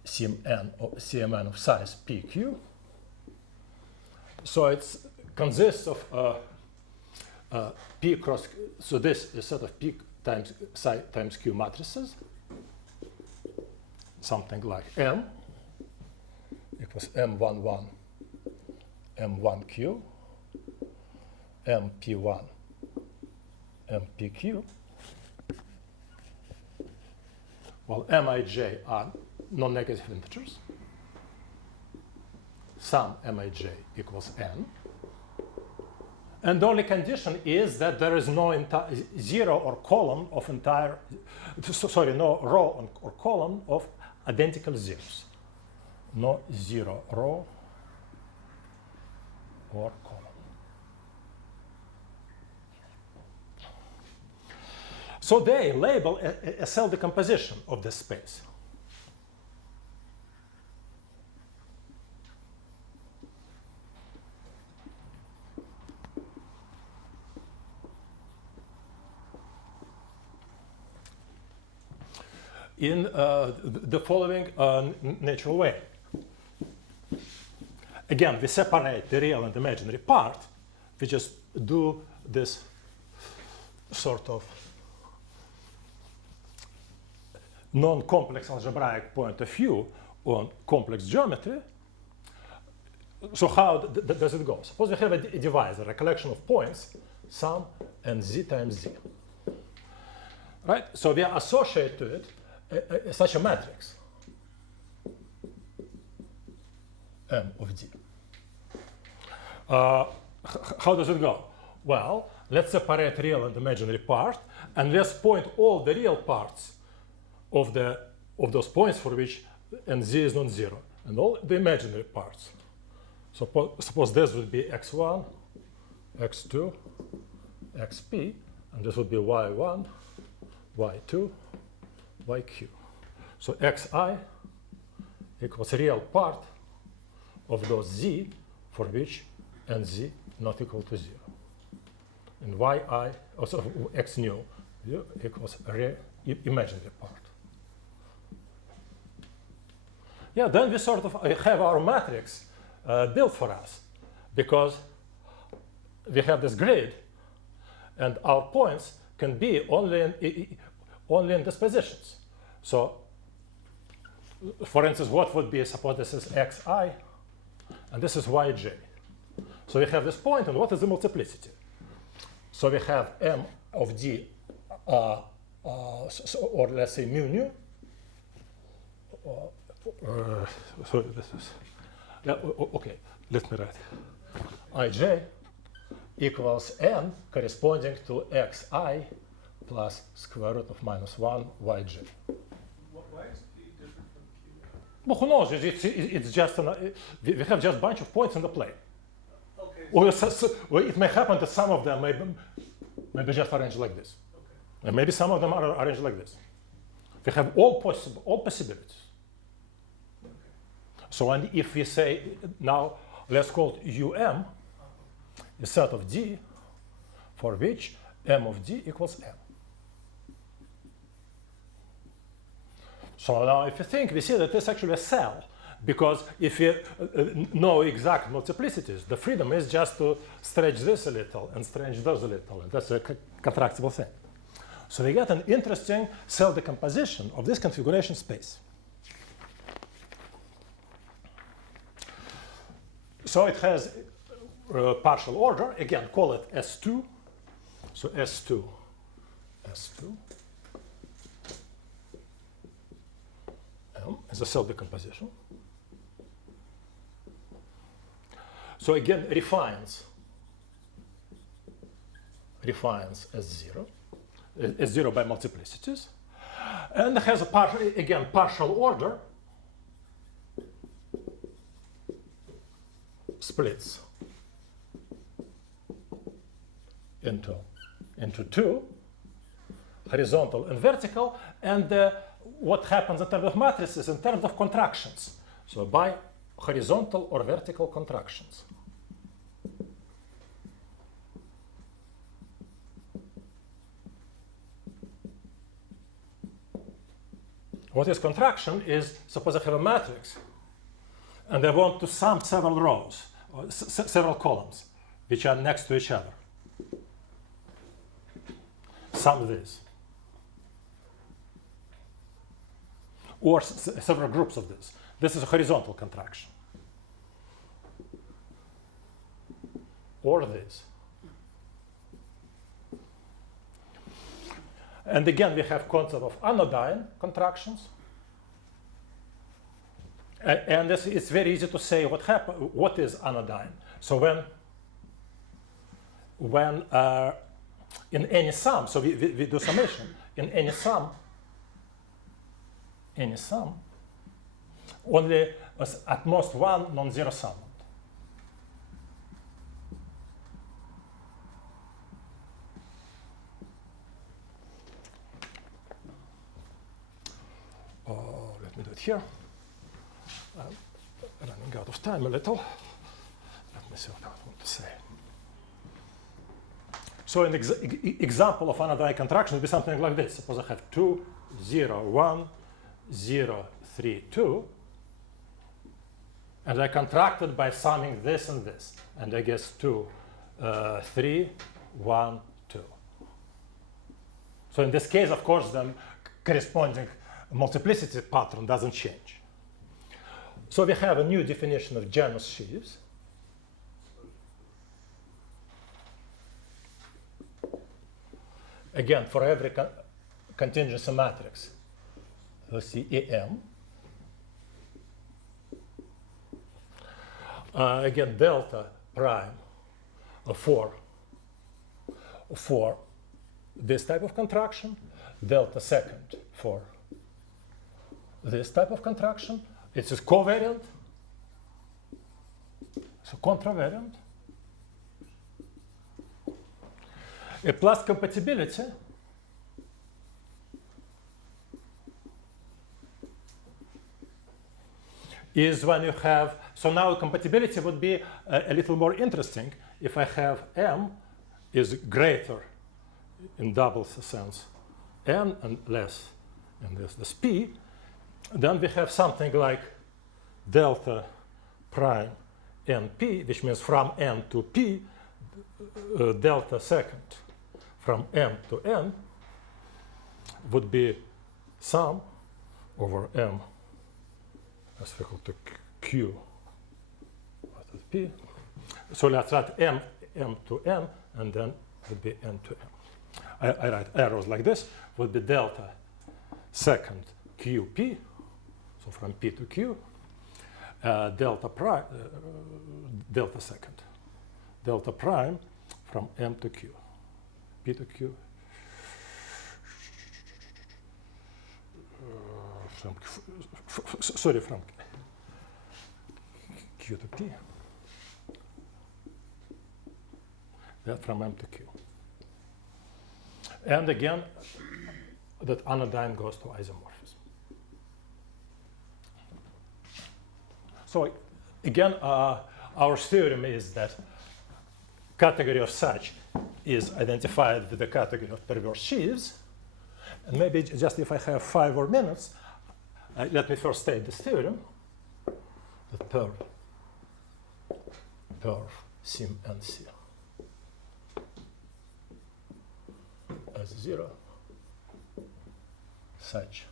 Cmn of size pq. So it consists of p cross. So this is a set of p times psi times q matrices. Something like m equals m11, m1q, mp1, mpq. Well, mij are non-negative integers. Sum mij equals n. And the only condition is that there is no zero or column of entire, no row or column of identical zeros. No zero row or column. So they label a cell decomposition of this space. In the following natural way. Again, we separate the real and imaginary part. We just do this sort of non-complex algebraic point of view on complex geometry. So how does it go? Suppose we have a divisor, a collection of points, sum and z times z. Right? So we associate to it such a matrix, M of d. How does it go? Well, let's separate real and imaginary part, and let's point all the real parts of those points for which nz is non-zero, and all the imaginary parts. So suppose this would be x1, x2, xp, and this would be y1, y2, yq. So xi equals real part of those z for which nz not equal to 0. And yi, also x nu equals imaginary part. Yeah, then we sort of have our matrix built for us, because we have this grid and our points can be only in these positions. So for instance, what would be, suppose this is xi and this is yj. So we have this point, and what is the multiplicity? So we have m of d, or let's say mu nu. So this is, yeah, okay, let me write. Ij equals n corresponding to xi plus square root of minus 1 yj. Why is P different from Q? Well, who knows? It's just we have just a bunch of points in the plane. Okay. Or it may happen that some of them maybe just arranged like this, Okay. and maybe some of them are arranged like this. We have all possibilities. So, and if we say now, let's call it um, a set of d for which m of d equals m. So now if you think, we see that this is actually a cell, because if you know exact multiplicities, the freedom is just to stretch this a little and stretch those a little, and that's a contractible thing. So we get an interesting cell decomposition of this configuration space. So it has partial order. Again, call it S2. So S2 is a cell decomposition. So again, refines S0, S0 by multiplicities, and has a partial order, splits into two, horizontal and vertical, and what happens in terms of matrices in terms of contractions. So by horizontal or vertical contractions. What is contraction is, suppose I have a matrix and I want to sum several rows, or several columns, which are next to each other. Sum this. Or several groups of this. This is a horizontal contraction. Or this. And again, we have concept of anodyne contractions. And it's very easy to say what is anodyne. So when in any sum, so we do summation, in any sum, only at most one non-zero summand. Let me do it here. I'm running out of time a little. Let me see what I want to say. So an example of anodyne contraction would be something like this. Suppose I have 2, 0, 1, 0, 3, 2. And I contracted by summing this and this. And I guess 2, 3, 1, 2. So in this case, of course, the corresponding multiplicity pattern doesn't change. So we have a new definition of Janus sheaves. Again, for every contingency matrix, we'll see EM. Again, delta prime for this type of contraction, delta second for this type of contraction. It's a covariant, so contravariant. A plus compatibility is when you have, so now compatibility would be a little more interesting if I have M is greater in double sense N and less in this P, then we have something like delta prime NP, which means from N to P, delta second from M to N would be sum over M as equal to Q P. So let's write M to N, and then would be N to M. I write arrows like this, would be delta second QP, so from P to Q, delta prime, delta second, delta prime from M to Q, P to Q, from Q to P, that from M to Q. And again, that anodyne goes to isomorphism. So again, our theorem is that category of such is identified with the category of perverse sheaves. And maybe just if I have 5 more minutes, let me first state this theorem. That perv sim NC as 0 such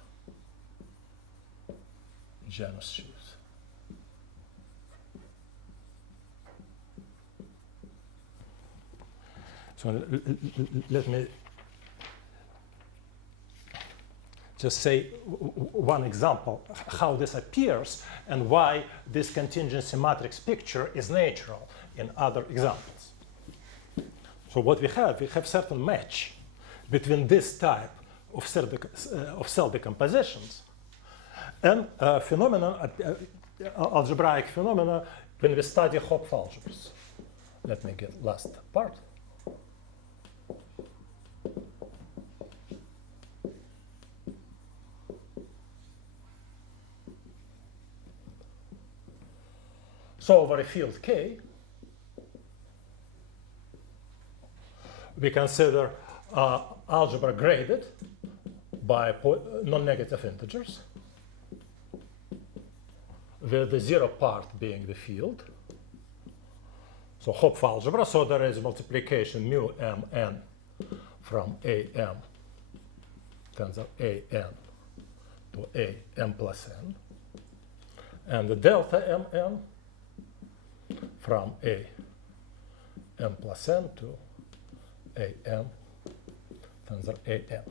Janus sheaves. So let me just say one example how this appears and why this contingency matrix picture is natural in other examples. So what we have certain match between this type of cell decompositions and algebraic phenomena when we study Hopf algebras. Let me get last part. So over a field K, we consider algebra graded by non-negative integers, with the zero part being the field. So Hopf algebra, so there is multiplication mu m n from a m tensor a n to a m plus n, and the delta m n from a m plus n to a m tensor a n.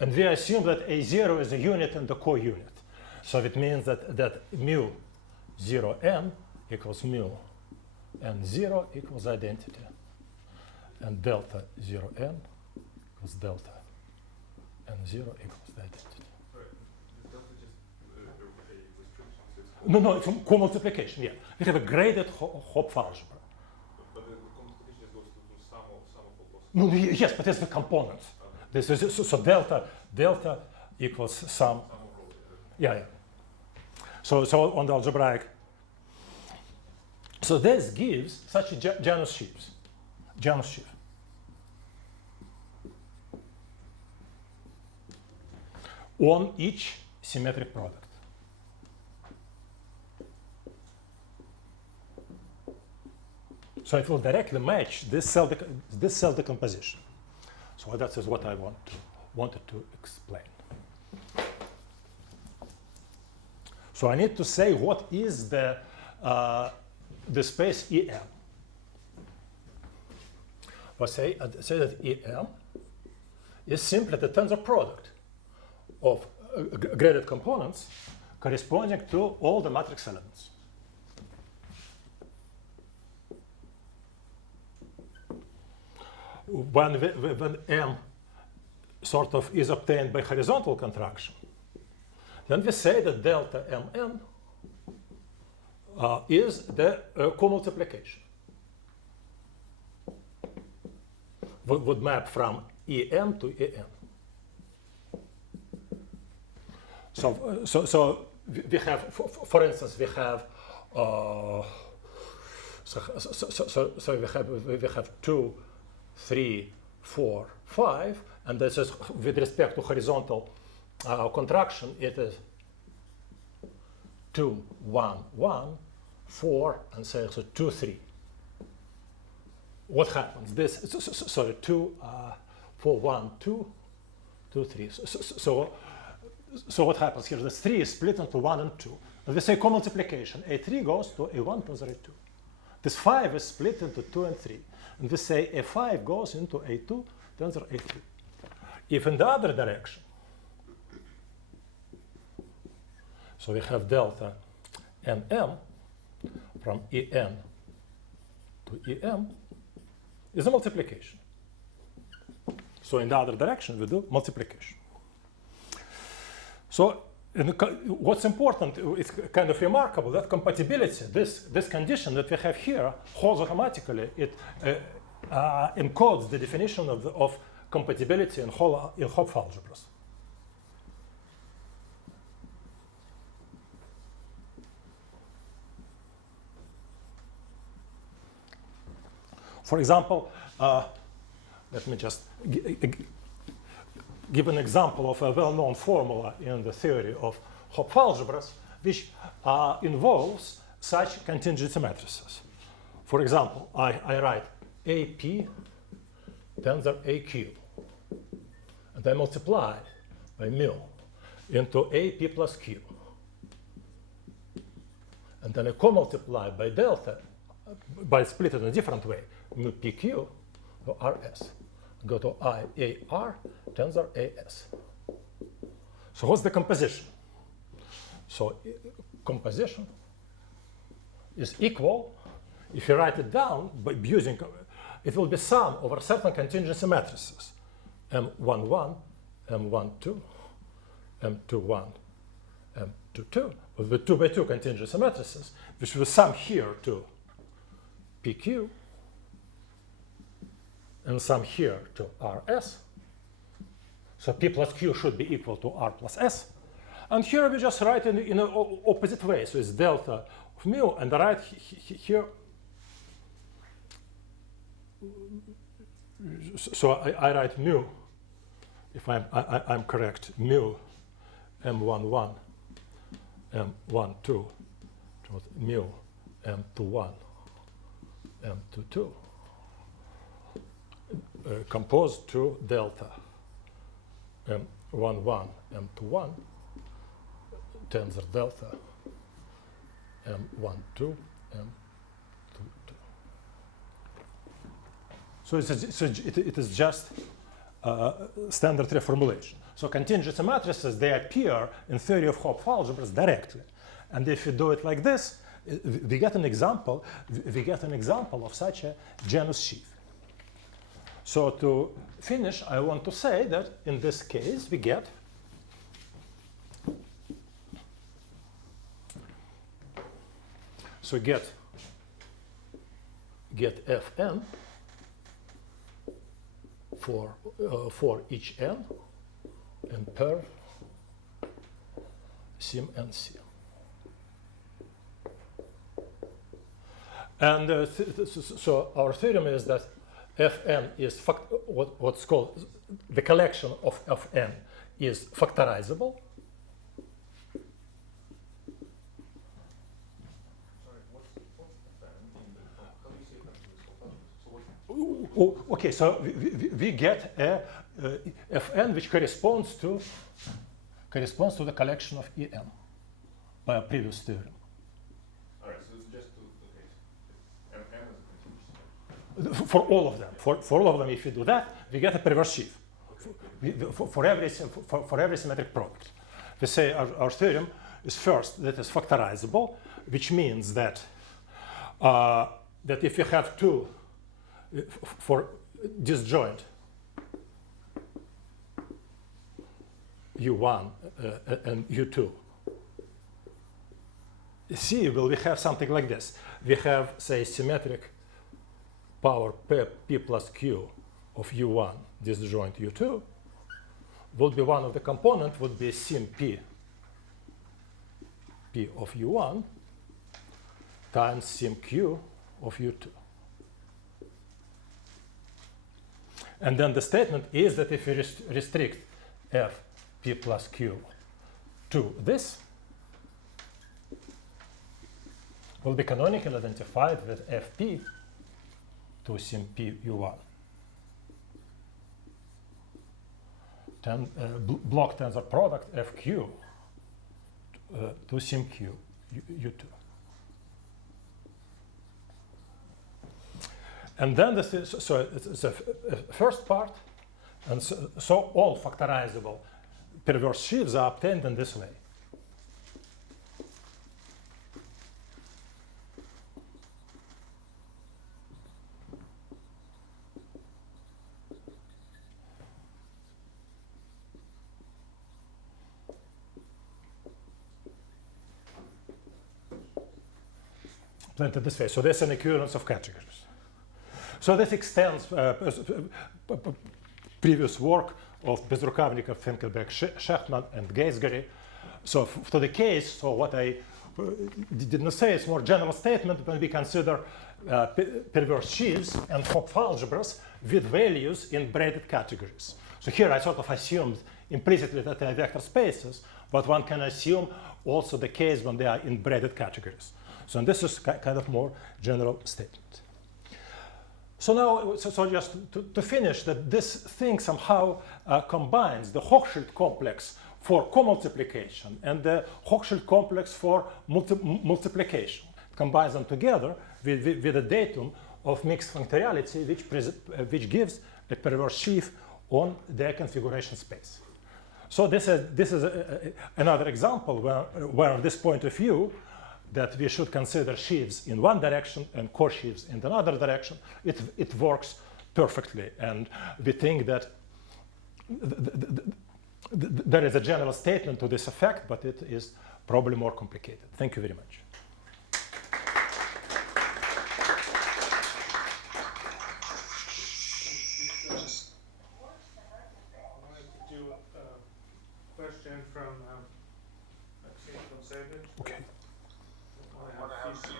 And we assume that a0 is a unit and the co-unit. So it means that mu 0n equals mu n0 equals identity. And delta 0n equals delta n0 equals the identity. Sorry, is delta just a restriction? So it's No, it's co-multiplication, yeah. We have a graded Hopf algebra. but the multiplication just goes to sum of all possible. No, yes, but it's the components. This is so delta equals sum. Sum of all. Yeah. So on the algebraic. So this gives such a Janus sheaves. Janus sheaf. On each symmetric product. So it will directly match this cell decomposition. So that is what I wanted to explain. So I need to say what is the space EM. Well, say that EM is simply the tensor product of graded components corresponding to all the matrix elements. When M sort of is obtained by horizontal contraction, then we say that delta Mn is the co-multiplication. Would map from EM to EM. So we have, for instance, we have we have 2, 3, 4, 5, and this is with respect to horizontal contraction. It is 2, 1, 1, 4, and so 2, 3. What happens? This sorry, 2, 4, 1, 2, 2, 3. So what happens here? This 3 is split into 1 and 2. And we say co-multiplication. A3 goes to A1 plus A2. This 5 is split into 2 and 3. And we say A5 goes into A2 tensor A3. If in the other direction, so we have delta Nm from En to Em is a multiplication. So in the other direction, we do multiplication. So what's important, it's kind of remarkable that compatibility, this condition that we have here, holds automatically. It encodes the definition of compatibility in Hopf algebras. For example, let me just give an example of a well-known formula in the theory of Hopf algebras, which involves such contingency matrices. For example, I write AP tensor AQ, and I multiply by mu into AP plus Q. And then I co-multiply by delta, by split it in a different way, mu PQ to RS. Go to IAR, tensor AS. So what's the composition? So composition is equal, if you write it down by using, it will be sum over certain contingency matrices. M11, M12, M21, M22, with 2 by 2 contingency matrices, which will sum here to PQ, and sum here to RS. So P plus Q should be equal to R plus S. And here we just write in an opposite way. So it's delta of mu, and I write here. So I write mu, if I'm correct, mu M11, M12, mu M21, M22, composed to delta M11, M21, tensor delta M12, M22. So it is just standard reformulation. So contingency matrices, they appear in theory of Hopf algebras directly. And if you do it like this, we get an example of such a Janus sheaf. So to finish, I want to say that in this case, we get Fn for each n and per sim nc. And so our theorem is that Fn is what's called the collection of Fn is factorizable. Sorry, what's Fn in the, how do you say that in this whole algebra? So what? Okay, so we get a Fn which corresponds to the collection of En by a previous theorem. All right, so it's just two cases. M is a continuous. For all of them, for all of them, if you do that, we get a perverse sheaf. For every symmetric product, we say our theorem is first that is factorizable, which means that that if you have two for disjoint U1 and U2, C will we have something like this. We have, say, symmetric power P plus Q of U1 disjoint U2 would be one of the component would be sim P of U1 times sim Q of U2. And then the statement is that if you restrict F P plus Q to this, will be canonically identified with Fp to sim P U1. Block tensor product Fq to sim Q U2. And then this is, so it's the first part, and so all factorizable perverse sheaves are obtained in this way. Planted this way. So there's an equivalence of categories. So this extends previous work of Bezrukavnikov, Finkelbeck, Shechtman, and Geisgary. So to the case, so what I didn't say is more general statement when we consider perverse sheaves and Hopf algebras with values in braided categories. So here I sort of assumed implicitly that they are vector spaces, but one can assume also the case when they are in braided categories. So this is kind of more general statement. So now, so just to finish, that this thing somehow combines the Hochschild complex for co-multiplication and the Hochschild complex for multiplication. It combines them together with a datum of mixed functoriality, which gives a perverse sheaf on their configuration space. So this is another example where, from this point of view, that we should consider sheaves in one direction and co-sheaves in another direction. It works perfectly, and we think that there is a general statement to this effect, but it is probably more complicated. Thank you very much. Question from Maxine from Savage. Okay. Maxine?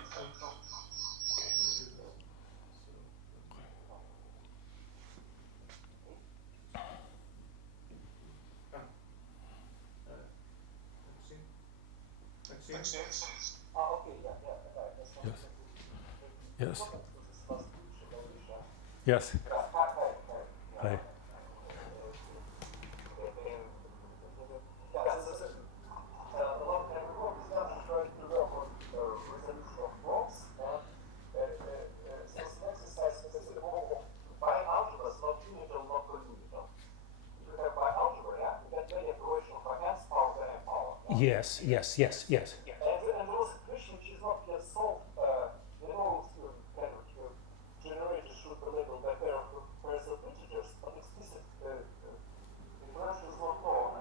Yes. Yes. Hi. Yes, yes, yes, yes. And there was a question which is not yet solved. Kind of generators should be labeled by pair of pairs of integers, but explicit information is not known.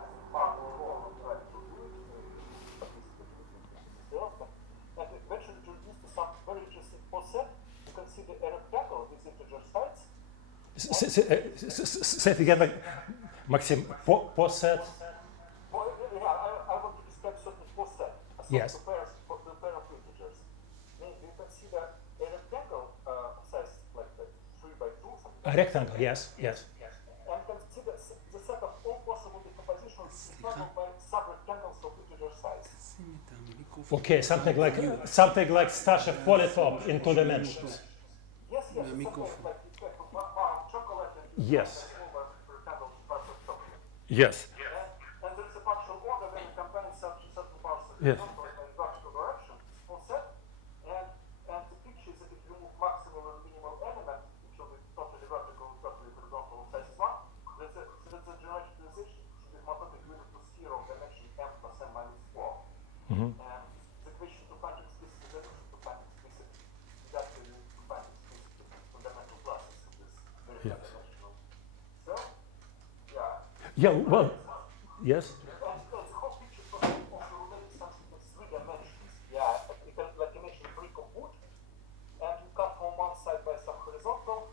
And eventually to reduce to some very interesting poset, you can see the rectangle with integer sides. Say it again, Maxim. Poset. Yes. To pair of integers. You can see that a rectangle size like that, 3 by 2. A rectangle, yes, yes. And you can see the set of all possible decompositions is determined by subrectangles of integer size. Okay, something like Stashev polytope in 2 dimensions. Yes, something like chocolate and Yes. rectangle parts of chocolate. Yes. And there is a partial order when you combine certain parts of Yes. Mm-hmm. The question to find explicit solution to find explicit exactly to find explicit fundamental classes of this very dimensional. So, yeah. Yeah, well, yes. And the whole picture also relates something with 3 dimensions. Yeah, you can, like you mentioned, pre-compute, and you cut from one side by some horizontal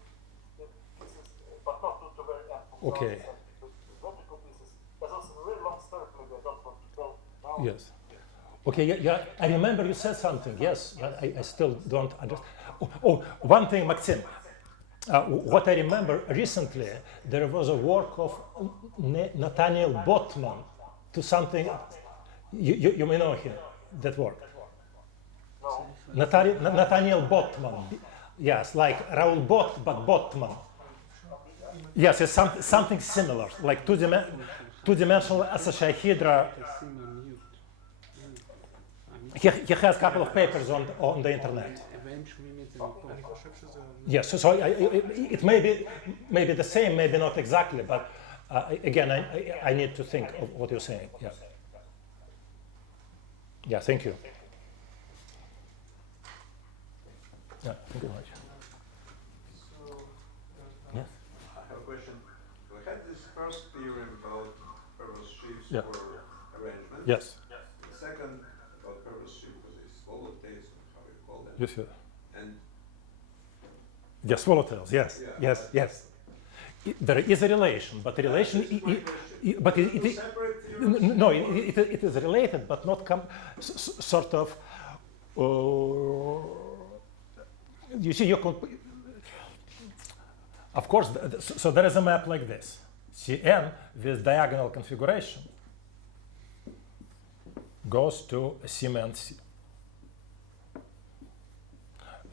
pieces, but not to very end. Okay. Vertical pieces. There's also a very long story, maybe I don't want to go now. Yes. Okay, yeah, I remember you said something. Yes, I still don't understand. Oh, one thing, Maxim. What I remember recently, there was a work of Nathaniel Botman to something. You may know him, that work. No. Nathaniel Botman. Yes, like Raoul Bot, but Botman. Yes, it's something similar, like two-dimensional associahedra. He has a couple of papers on the internet. Yes, so it may be the same, maybe not exactly, but again, I need to think of what you're saying. Yeah. Yeah, thank you. Yeah, thank you very much. So, Yes. I have a question. We had this first theorem about perverse sheaves Yeah. for arrangement. Yes. The second about perverse sheaves was this volatiles, how you call them. Yes, yes. And Yes, volatiles, yes, Yeah. yes. There is a relation, but the relation, but it separate theorems? no, it is related, but not sort of. You see, of course. So there is a map like this: Cn with diagonal configuration goes to Cn C.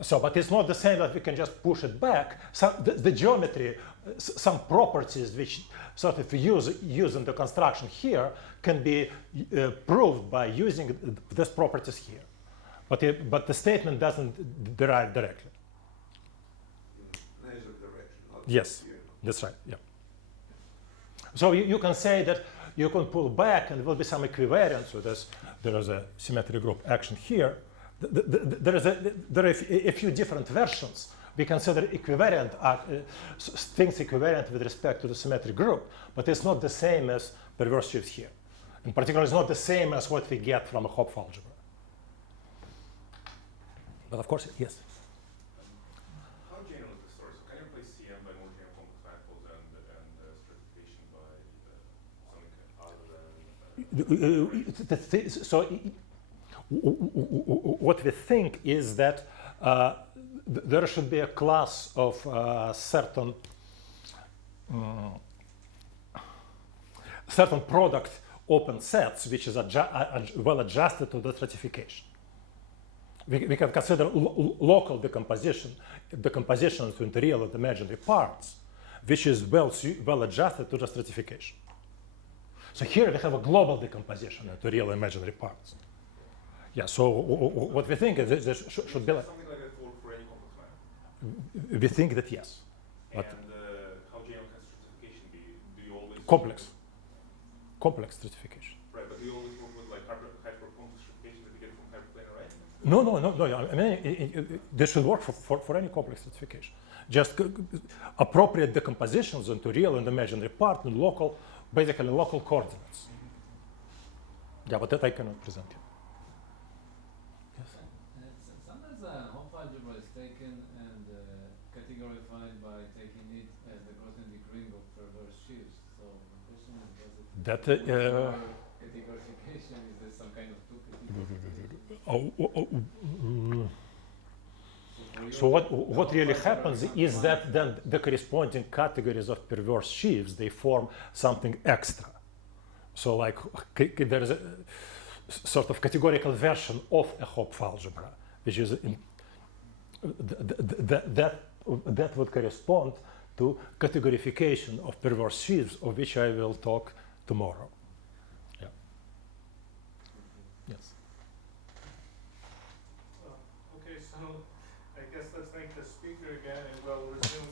So, but it's not the same that we can just push it back. The geometry, some properties which sort of use in the construction here can be proved by using these properties here. But the statement doesn't derive directly. Yes, that's right. Yeah. So you can say that you can pull back, and there will be some equivariance. So there is a symmetry group action here. There are a few different versions. We consider equivariant things equivalent with respect to the symmetric group, but it's not the same as perverse sheaves here. In particular, it's not the same as what we get from a Hopf algebra. But of course, yes. How general is the story? So can you replace CM by more general complex manifolds and stratification by something other than? What we think is that there should be a class of certain product open sets which is well adjusted to the stratification. We can consider local decompositions into real and imaginary parts, which is well adjusted to the stratification. So here we have a global decomposition into real and imaginary parts. Yeah, so what we think is there should be like... Something like that work for any complex manifold? We think that yes. And how general can stratification be? Do you always... Complex stratification. Right, but do you always work with like hypercomplex stratification that you get from hyperplanar array? No. I mean, this should work for any complex stratification. Just appropriate decompositions into real and imaginary part in basically local coordinates. Yeah, but that I cannot present you. Sometimes a Hopf algebra is taken and categorified by taking it as the Grothendieck ring of perverse sheaves. So the question is, does it categorization? Is there some kind of two categorization? So what really happens is that then the corresponding categories of perverse sheaves, they form something extra. So like there is a sort of categorical version of a Hopf algebra, which is that would correspond to categorification of perverse sheaves, of which I will talk tomorrow. Yeah. Yes. Okay, so I guess let's thank the speaker again, and we'll resume